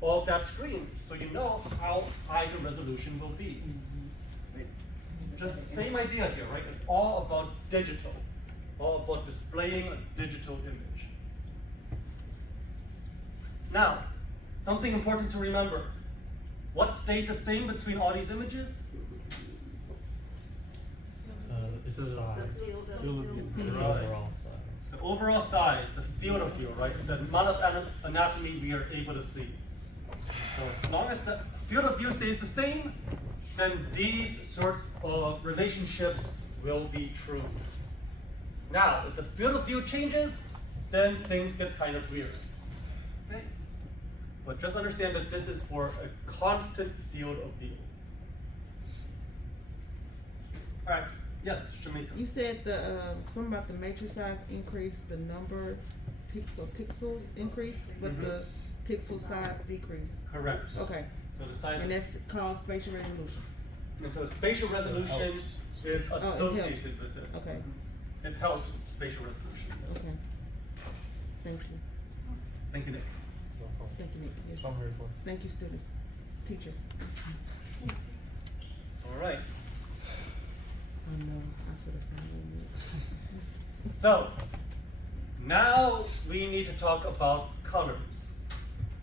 of that screen, so you know how high the resolution will be. Right? Just the same idea here, right? It's all about digital, all about displaying a digital image. Now, something important to remember. What stayed the same between all these images? It's a size. Field The of Right. overall size. The overall size, the field of view, right? The amount of anatomy we are able to see. So as long as the field of view stays the same, then these sorts of relationships will be true. Now, if the field of view changes, then things get kind of weird. Okay? But just understand that this is for a constant field of view. All right. Yes, Shamika. You said something about the matrix size increase, the number of pixels increase, but the pixel size decrease. Correct. Okay, So the size. and that's called spatial resolution. And so spatial resolution is associated with it. Okay, It helps spatial resolution. Yes. okay. Thank you. Thank you, Nick. Thank you, Nick. Yes. That's what I'm here for. Thank you, students. Teacher. All right. Oh no, I feel the same way. So now we need to talk about colors.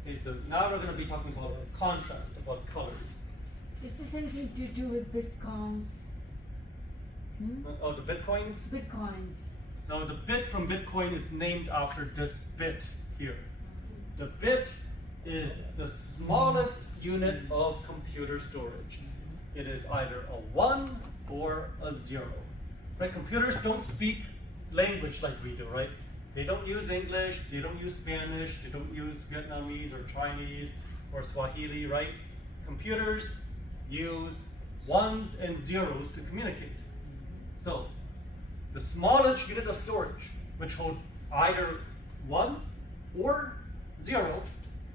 Okay, so now we're going to be talking about contrast, about colors. Is this anything to do with bitcoins? Oh, the bitcoins? Bitcoins. So the bit from Bitcoin is named after this bit here. The bit is the smallest unit of computer storage. It is either a 1 or a 0. Right? Computers don't speak language like we do, right? They don't use English, they don't use Spanish, they don't use Vietnamese or Chinese or Swahili, right? Computers use 1s and 0s to communicate. So, the smallest unit of storage which holds either 1 or 0,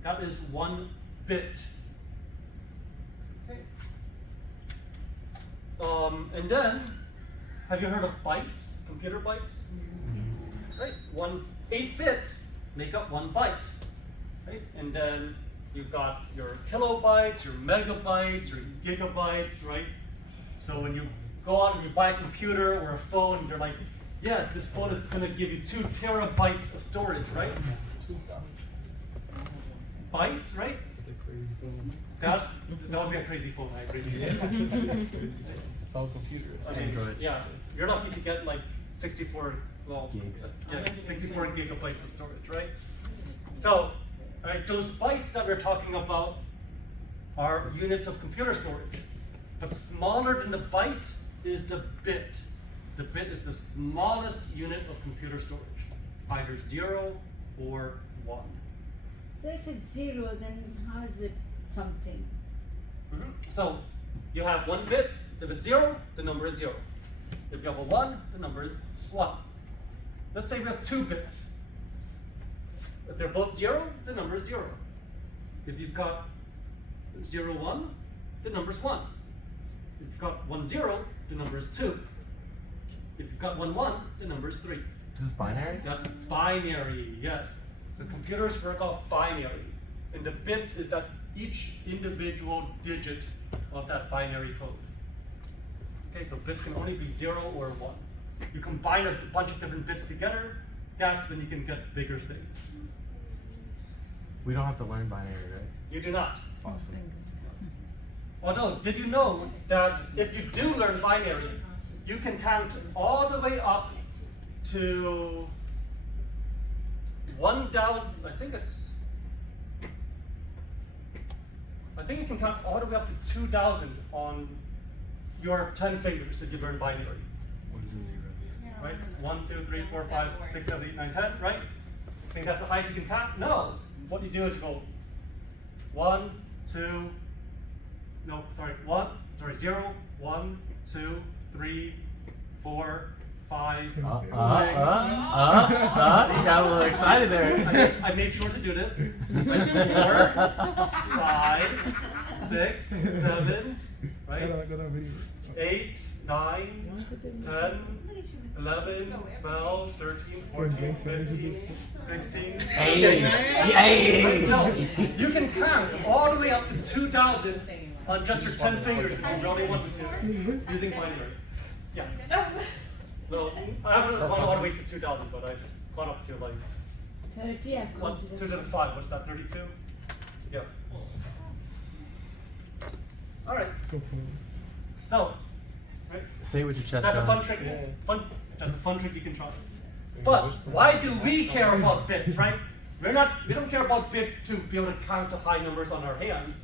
that is 1 bit. Okay. And then, have you heard of bytes, computer bytes? Right? 8 bits make up 1 byte. Right? And then you've got your kilobytes, your megabytes, your gigabytes, right? So when you go out and you buy a computer or a phone, and you're like, yes, this phone is going to give you 2 terabytes of storage, right? Bytes, right? That would be a crazy phone, I agree. It's all computer. It's Android. Yeah, you're lucky to get like 64 Gigs. Yeah, 64 gigabytes of storage, right? So, right, those bytes that we're talking about are units of computer storage. But smaller than the byte is the bit. The bit is the smallest unit of computer storage, either 0 or 1. So if it's 0, then how is it something? So you have 1 bit. If it's 0, the number is 0. If you have a 1, the number is 1. Let's say we have 2 bits. If they're both 0, the number is 0. If you've got 0, 1, the number is 1. If you've got 1, 0, the number is 2. If you've got 1, 1, the number is 3. This is binary? That's binary, yes. So computers work off binary. And the bits is that each individual digit of that binary code. Okay, so bits can only be 0 or 1. You combine a bunch of different bits together, that's when you can get bigger things. We don't have to learn binary, right? You do not. Awesome. Although, did you know that if you do learn binary, you can count all the way up to 1,000, I think you can count all the way up to 2,000 on your 10 fingers if you learn binary. Ones and zeros. Right? 1, 2, 3, 4, 5, 6, 7, 8, 9, 10, right? Think that's the highest you can count? No. What you do is you go 1, 2, no, sorry, 0, 1, 2, 3, 4, 5, 6. You got a little excited there. I made sure to do this. 4, 5, 6, 7, right? 8, 9, 10, 11, 12, 13, 14, 15, 16. Hey. So you can count all the way up to 2,000 on just your 10 fingers if you really wanted to, using binary. Yeah. No, I haven't gone all the way to 2,000, but I've gone up to like 30, I've 1 counted. 2 to the 5. What's that? 32? Yeah. All right. So cool. So, right? Say it with your chest. That's a fun John. trick. That's a fun trick you can try. But why do we care about bits, right? We don't care about bits to be able to count to high numbers on our hands.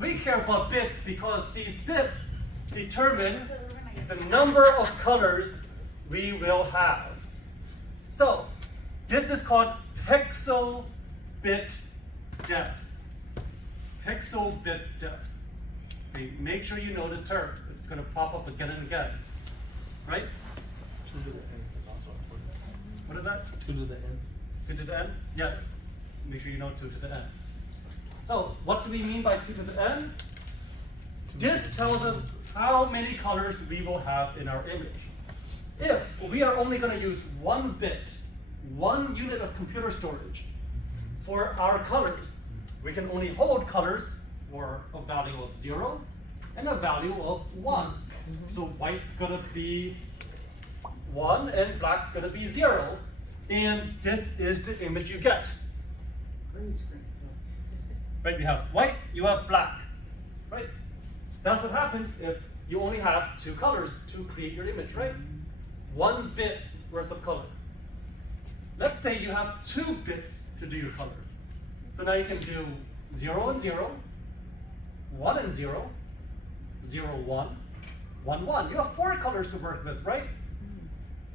We care about bits because these bits determine the number of colors we will have. So, this is called pixel bit depth. Pixel bit depth. Okay, make sure you know this term. It's going to pop up again and again. Right? 2 to the n is also important. What is that? 2 to the n. 2 to the n? Yes. Make sure you know 2 to the n. So, what do we mean by 2 to the n? This tells us how many colors we will have in our image. If we are only going to use 1 bit, 1 unit of computer storage for our colors, we can only hold colors for a value of 0 and a value of 1. So white's going to be 1 and black's going to be 0. And this is the image you get. Green screen. Right, you have white, you have black. Right? That's what happens if you only have 2 colors to create your image, right? 1 bit worth of color. Let's say you have 2 bits to do your color. So now you can do 0 and 0, 1 and 0, 0, 1, 1, 1. You have 4 colors to work with, right?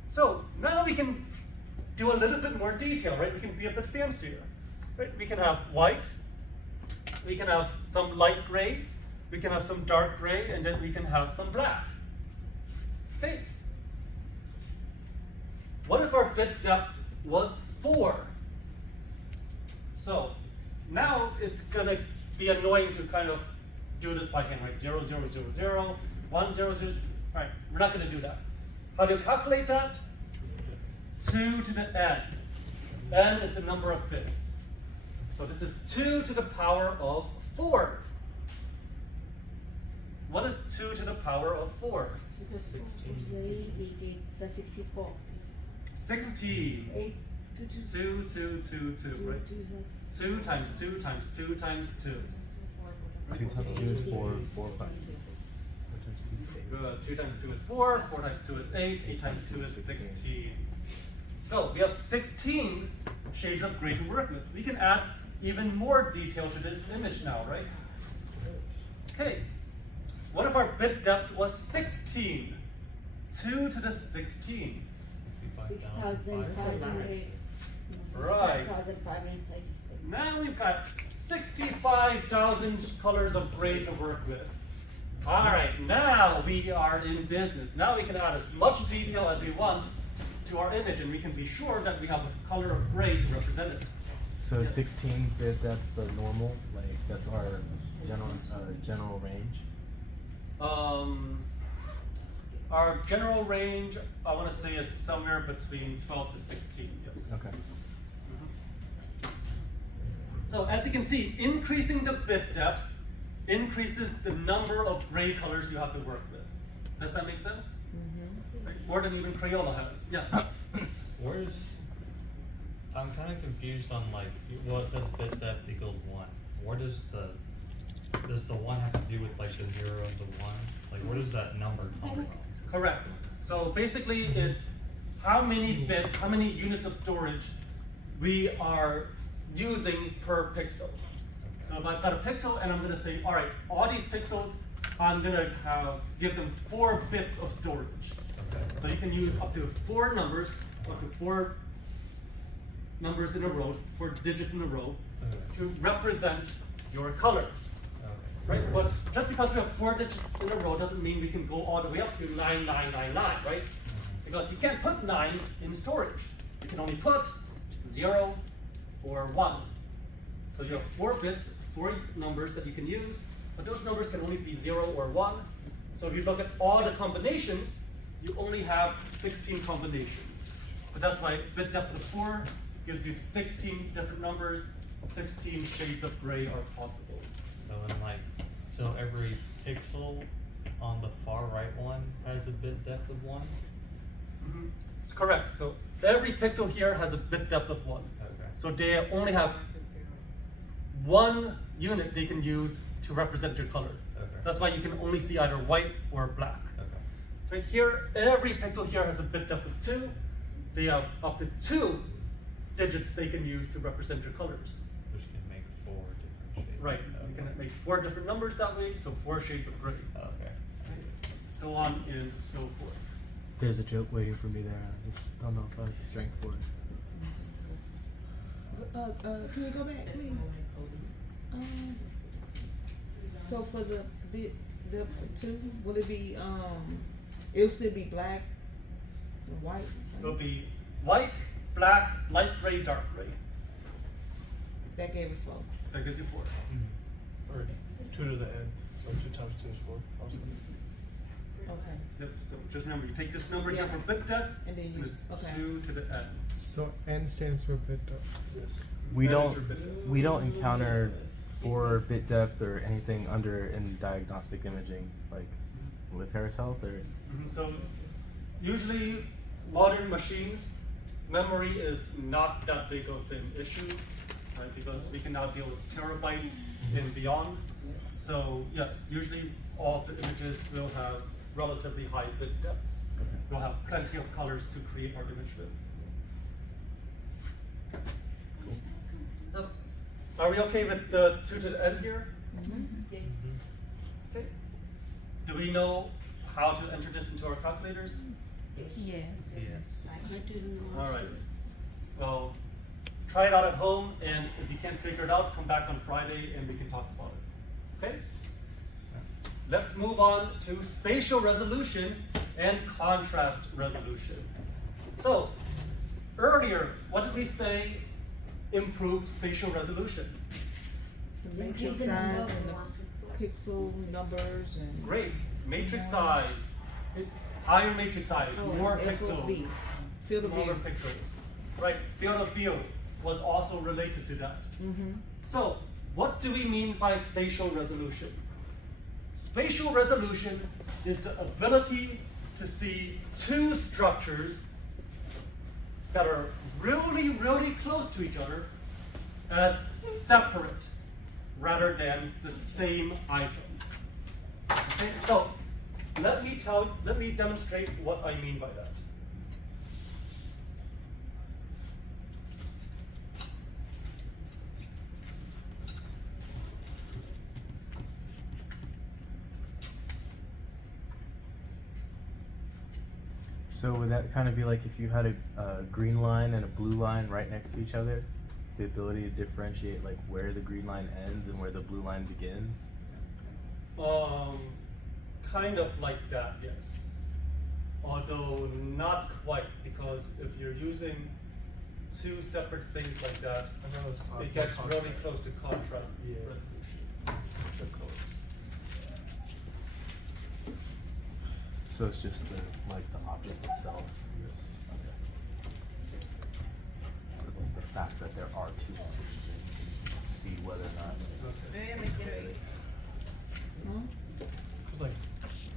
So now we can do a little bit more detail, right? We can be a bit fancier. Right? We can have white, we can have some light gray, we can have some dark gray, and then we can have some black. Okay. What if our bit depth was 4. So now it's gonna be annoying to kind of do this by hand, right? 0, 0, 0, 0, 1, 0, 0. All right, we're not gonna do that. How do you calculate that? 2 to the n. N is the number of bits. So this is 2 to the power of 4. What is 2 to the power of 4? 64. 16. 8, 2, 2, 2, 2, right? 2 times 2 times 2 times 2. 2 times 2 is 4, 4 5. Good. 2 times 2 is 4, 4 times 2 is 8, 8 times 2 is 16. So we have 16 shades of gray to work with. We can add even more detail to this image now, right? Okay. What if our bit depth was 16? 2 to the 16. 6,500. Right. 6,536. Now we've got 65,000 colors of gray to work with. All right, now we are in business. Now we can add as much detail as we want to our image, and we can be sure that we have a color of gray to represent it. So Yes. 16 bit depth the normal, like that's our general range. Our general range, I want to say, is somewhere between 12 to 16. Yes. Okay. So as you can see, increasing the bit depth increases the number of gray colors you have to work with. Does that make sense? Right? More than even Crayola has. Yes. Where's, I'm kind of confused on like, well, it says bit depth equals 1. Where does the 1 have to do with like the 0 and the 1? Like where does that number come from? Correct. So basically it's how many bits, how many units of storage we are using per pixel. So if I've got a pixel and I'm gonna say, all right, all these pixels, I'm gonna give them 4 bits of storage. Okay. So you can use up to 4 numbers, up to 4 numbers in a row, 4 digits in a row, to represent your color. Right? But just because we have 4 digits in a row doesn't mean we can go all the way up to 9999, right? Because you can't put 9s in storage. You can only put 0 or 1. So you have 4 bits, 4 numbers that you can use, but those numbers can only be 0 or 1. So if you look at all the combinations, you only have 16 combinations. But that's why bit depth of 4 gives you 16 different numbers, 16 shades of gray are possible. So in like, so every pixel on the far right one has a bit depth of 1? Mm-hmm. It's correct. So every pixel here has a bit depth of 1. Okay. So they only have 1 unit they can use to represent your color. Okay. That's why you can only see either white or black. Okay. Right here, every pixel here has a bit depth of 2. They have up to 2 digits they can use to represent your colors. Which can make 4 different shades. Right. You can make 4 different numbers that way, so 4 shades of gray. Okay. Right? So on and so forth. There's a joke waiting for me there. I just don't know if I have the strength for it. Can you go back, That's please? more like coding. So for the bit depth for 2, will it be it'll still be black and white? It'll be white, black, light gray, dark gray. That gave it 4. That gives you 4. Or 2 to the end, so 2 times 2 is 4 also. Okay. Yep, so just remember, you take this number here for bit depth, And then you- it's okay. 2 to the n. So N stands for bit depth. Yes. We That is don't your bit depth. we don't encounter 4 bit depth or anything under in diagnostic imaging, like with Harris Health or. Mhm. So usually modern machines, memory is not that big of an issue, right? Because we can now deal with terabytes and beyond. So yes, usually all of the images will have relatively high bit depths. We'll have plenty of colors to create our image with. So, are we okay with the 2 to the n here? Yes. Okay. Do we know how to enter this into our calculators? Yes. Yes. I didn't know. All right. Well, try it out at home, and if you can't figure it out, come back on Friday and we can talk about it. Okay? Let's move on to spatial resolution and contrast resolution. So, earlier, what did we say improved spatial resolution? The matrix size and the pixel numbers and. Great. Matrix size, higher matrix size, Oh, more and pixels, FOV, field of smaller view. pixels. Right, field of view was also related to that. Mm-hmm. So, what do we mean by spatial resolution? Spatial resolution is the ability to see two structures that are really, really close to each other as separate rather than the same item. Okay, so let me demonstrate what I mean by that. So would that kind of be like if you had a green line and a blue line right next to each other? The ability to differentiate like where the green line ends and where the blue line begins? Kind of like that, yes. Although not quite, because if you're using two separate things like that, I know it's it gets really close to contrast Yeah. resolution. The colors. So it's just the object itself. Yes. So like the fact that there are two objects and you can see whether or not. Cause like,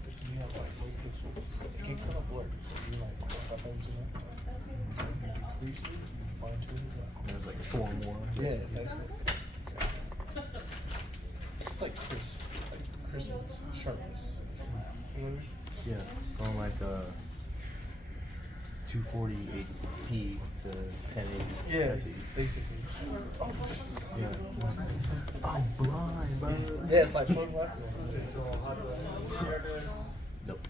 if you have like low pixels, it can kind of blur. So you like what happens to them? Increase it, fine tune it. There's like four more. Yeah, it's actually. It's like crispness, sharpness. You know what I mean? Yeah, going like 240p to 1080. Yeah, That's it. basically. Oh, Yeah. I'm blind, bro. yeah, it's like plug glasses. So how do I share this? Nope.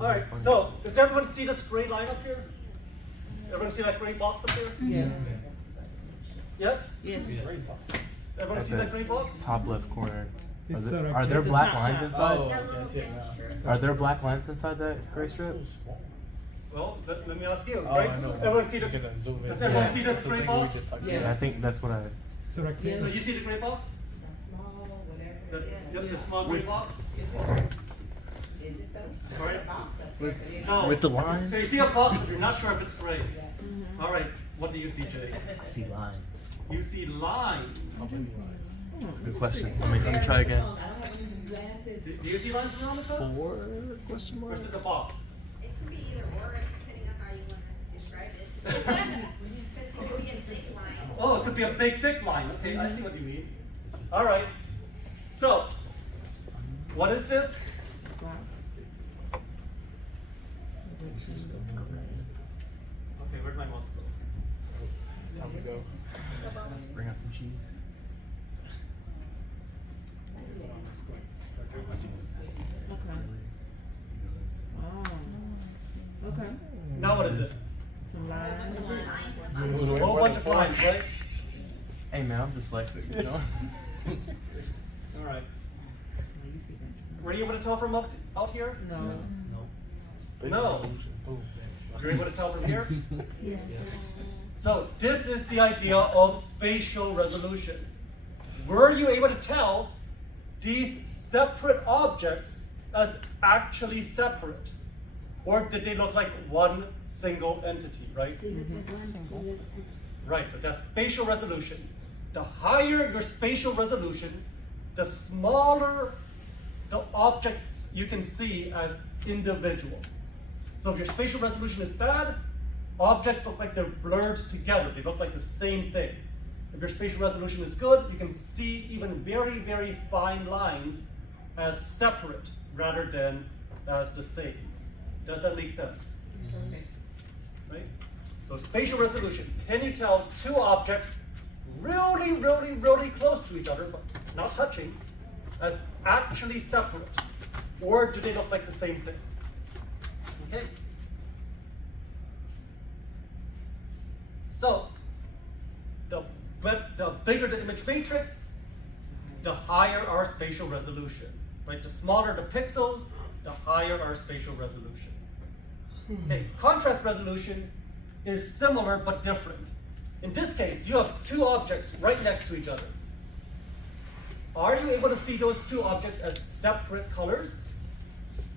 Alright, so does everyone see this gray line up here? Everyone see that gray box up here? Yes. Yes? Yes. Everyone At see the that gray box? Top left corner. Are It's there, right are here. there The black top lines half. inside? Oh, that's it now. Are there black lines inside that gray strip? So small. Well, let me ask you, Oh, right? I know. Everyone see this? You can zoom in. Does everyone Yeah. see this That's the gray thing we box? just talked Yes. Yeah, I think that's what I. It's a rectangle. So you see the gray box? Small, whatever. The, it is. the small gray box? Is it though? Sorry? With, So, With the lines? So you see a box, but you're not sure if it's gray. Mm-hmm. All right, what do you see, Jay? I see lines. You see lines. Good question. Let me try again. I don't have any glasses. Do you see lines around the top? 4 question Or mark? is this a box? It can be either or, depending on how you wanna describe it. Because it could be a thick line. Oh, it could be a big, thick line. Okay, I see what you mean. All right. So, what is this? Okay, where'd my mouse go? Time to go. Bring out some cheese. Okay. Oh. Okay. Now what is it? Some lines. A whole bunch of lines, right? Hey man, I'm dyslexic, you know? All right. Were you able to tell from out here? No. Big No. resolution. Boom. You're able to tell from here? Yes. So this is the idea of spatial resolution. Were you able to tell these separate objects as actually separate? Or did they look like one single entity, right? Right, so that's spatial resolution. The higher your spatial resolution, the smaller the objects you can see as individual. So if your spatial resolution is bad, objects look like they're blurred together. They look like the same thing. If your spatial resolution is good, you can see even very, very fine lines as separate rather than as the same. Does that make sense? Right? So spatial resolution. Can you tell two objects really, really, really close to each other, but not touching, as actually separate? Or do they look like the same thing? Okay. So, the bigger the image matrix, the higher our spatial resolution. Right? The smaller the pixels, the higher our spatial resolution. Okay, contrast resolution is similar but different. In this case, you have two objects right next to each other. Are you able to see those two objects as separate colors?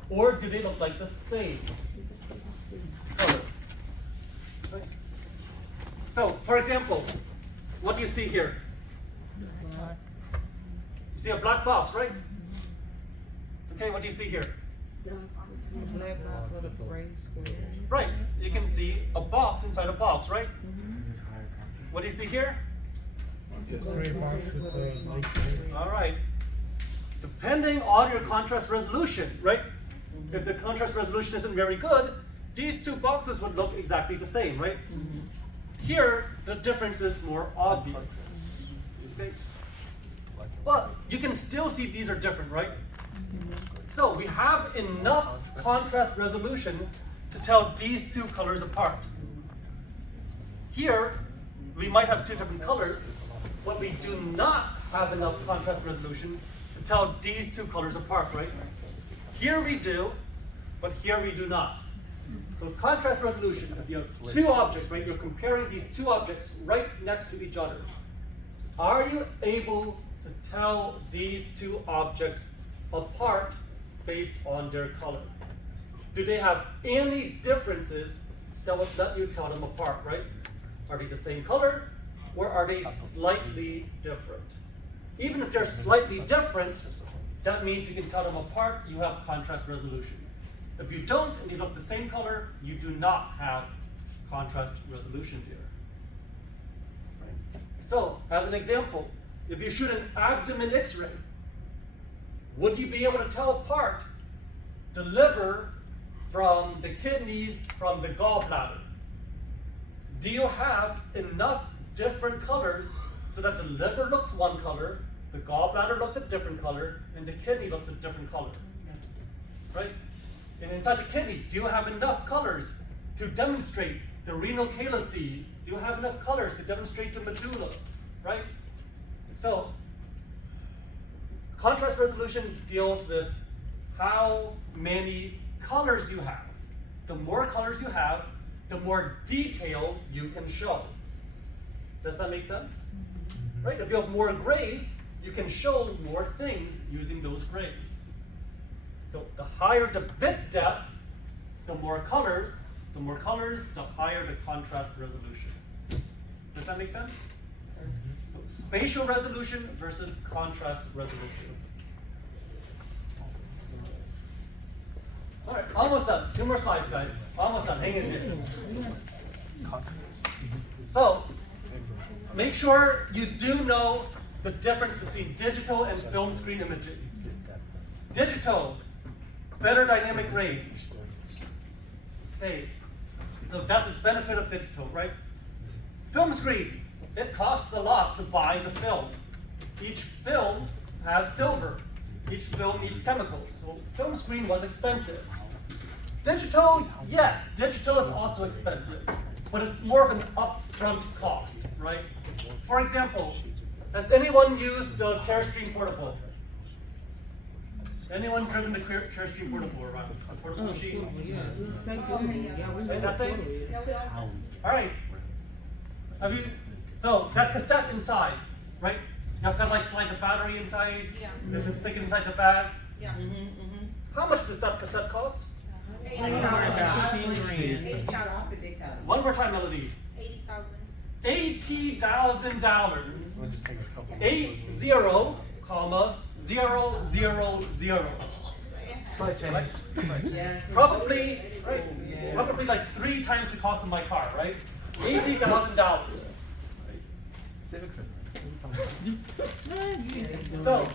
Or do they look like the same color? Right. So, for example, what do you see here? You see a black box, right? Okay, what do you see here? Black box with a gray square. Right, you can see a box inside a box, right? What do you see here? Gray box with the light green. All right. Depending on your contrast resolution, right? If the contrast resolution isn't very good, these two boxes would look exactly the same, right? Here, the difference is more obvious. Okay? But you can still see these are different, right? So we have enough contrast resolution to tell these two colors apart. Here, we might have two different colors, but we do not have enough contrast resolution to tell these two colors apart, right? Here we do, but here we do not. So contrast resolution, if you have two objects, right, you're comparing these two objects right next to each other. Are you able to tell these two objects apart based on their color? Do they have any differences that would let you tell them apart, right? Are they the same color, or are they slightly different? Even if they're slightly different, that means you can tell them apart, you have contrast resolution. If you don't, and you look the same color, you do not have contrast resolution here. Right? So, as an example, if you shoot an abdomen X-ray, would you be able to tell apart the liver from the kidneys from the gallbladder? Do you have enough different colors so that the liver looks one color, the gallbladder looks a different color, and the kidney looks a different color? Right? And inside the kidney, do you have enough colors to demonstrate the renal calyces? Do you have enough colors to demonstrate the medulla? Right? So, contrast resolution deals with how many colors you have. The more colors you have, the more detail you can show. Does that make sense? Right? If you have more grays, you can show more things using those grays. So the higher the bit depth, the more colors, the higher the contrast resolution. Does that make sense? So spatial resolution versus contrast resolution. All right, almost done. 2 more slides, guys. Almost done. Hang in there. So, make sure you do know the difference between digital and film screen imaging. Digital, better dynamic range. Okay, so that's the benefit of digital, right? Film screen, it costs a lot to buy the film. Each film has silver. Each film needs chemicals. So film screen was expensive. Digital, yes, digital is also expensive, but it's more of an upfront cost, right? For example, has anyone used the Carestream portable? Anyone driven the Carestream portable around? A portable machine? Right, that thing? All right. Have you? So that cassette inside, right? You have to like slide the battery inside. Yeah. It's stick it inside the bag. Yeah. How much does that cassette cost? $80,000. One more time, Melody. $80,000. $80,000. We'll just take a couple. 80, comma 000. Slight change. Right? Probably, right? Probably like 3 times the cost of my car, right? $80,000. Civics are So,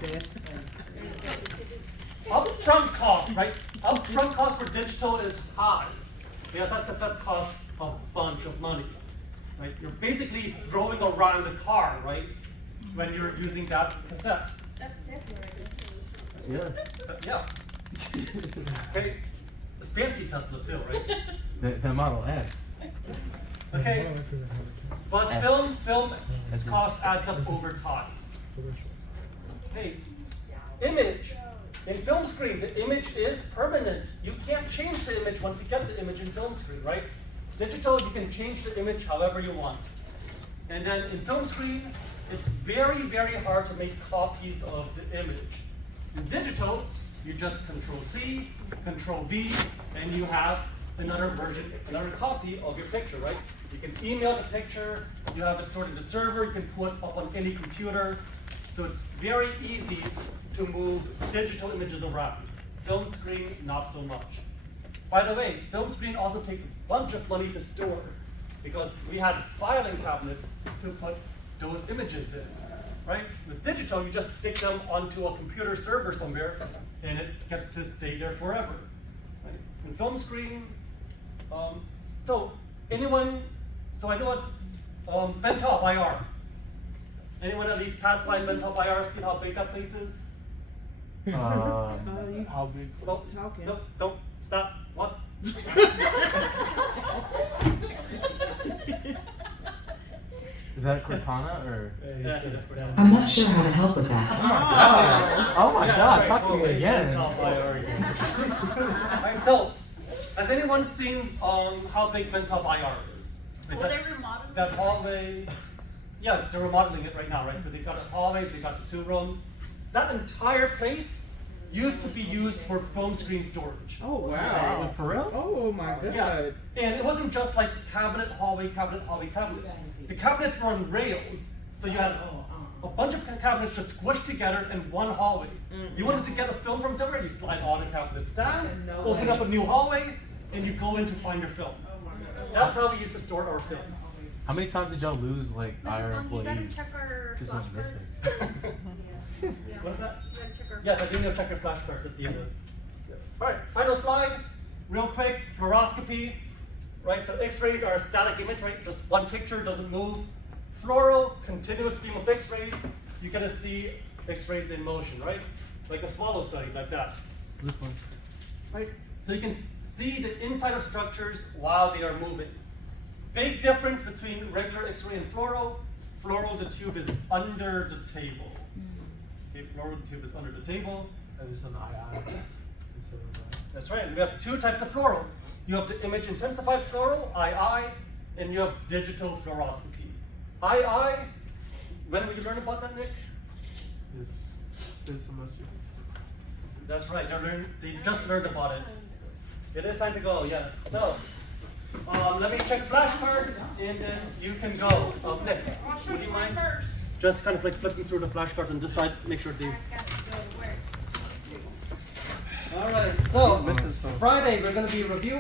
upfront cost, right? Upfront cost for digital is high. Yeah, that cassette costs a bunch of money, right? You're basically throwing around the car, right? When you're using that cassette. That's what I did. Yeah. Yeah. Okay. Fancy Tesla too, right? The Model X. Okay. But S. film As in cost adds up S. over time. Hey, image In film screen, the image is permanent. You can't change the image once you get the image in film screen, right? Digital, you can change the image however you want. And then in film screen, it's very, very hard to make copies of the image. In digital, you just Control-C, Control-V, and you have another version, another copy of your picture, right? You can email the picture, you have it stored in the server, you can put up on any computer. So it's very easy to move digital images around. Film screen, not so much. By the way, film screen also takes a bunch of money to store because we had filing cabinets to put those images in, right? With digital, you just stick them onto a computer server somewhere and it gets to stay there forever. Right? In film screen, so I know what Bentop IR. Anyone at least passed by Bentop IR, see how big that place is? How big? No, Talking. no, don't, stop, what? Is that Cortana or? I'm not sure how to help with that. Oh my Yeah, God! that's Talk to right. me again. Bentop IR again. Alright, so, has anyone seen how big Bentop IR is? Like Well, that- they remodeled. That hallway, yeah, they're remodeling it right now, right? So they've got a hallway, they've got the 2 rooms. That entire place used to be used for film screen storage. Oh, wow. For real? Oh, my God. Yeah, and it wasn't just like cabinet, hallway, cabinet, hallway, cabinet. The cabinets were on rails, so you had a bunch of cabinets just squished together in one hallway. You wanted to get a film from somewhere, you slide all the cabinets down, open up a new hallway, and you go in to find your film. That's how we used to store our film. How many times did y'all lose like Mr. IR Phung, you employees? gotta check our Because one's flashcards. missing. Yeah. What's that? You gotta check our. Yes, I do need to check your flashcards at the end of it. Alright, final slide, real quick, fluoroscopy. Right, so X-rays are a static image, right? Just one picture, doesn't move. Fluoro, continuous beam of X-rays. You're gonna see X-rays in motion, right? Like a swallow study, like that. This one. Right? So you can see the inside of structures while they are moving. Big difference between regular X-ray and fluoro. Fluoro, the tube is under the table. Okay, fluoro, the tube is under the table. And it's an II instead of that. That's right. And we have 2 types of fluoro. You have the image intensified fluoro, II, and you have digital fluoroscopy. II, when will you learn about that, Nick? This semester. That's right. They just learned about it. It is time to go. Yes. So, let me check flashcards, and then you can go. Nick, would you mind just kind of like flipping through the flashcards and decide, make sure they. I got to go to work. All right. So Missing some. Friday we're going to be reviewing.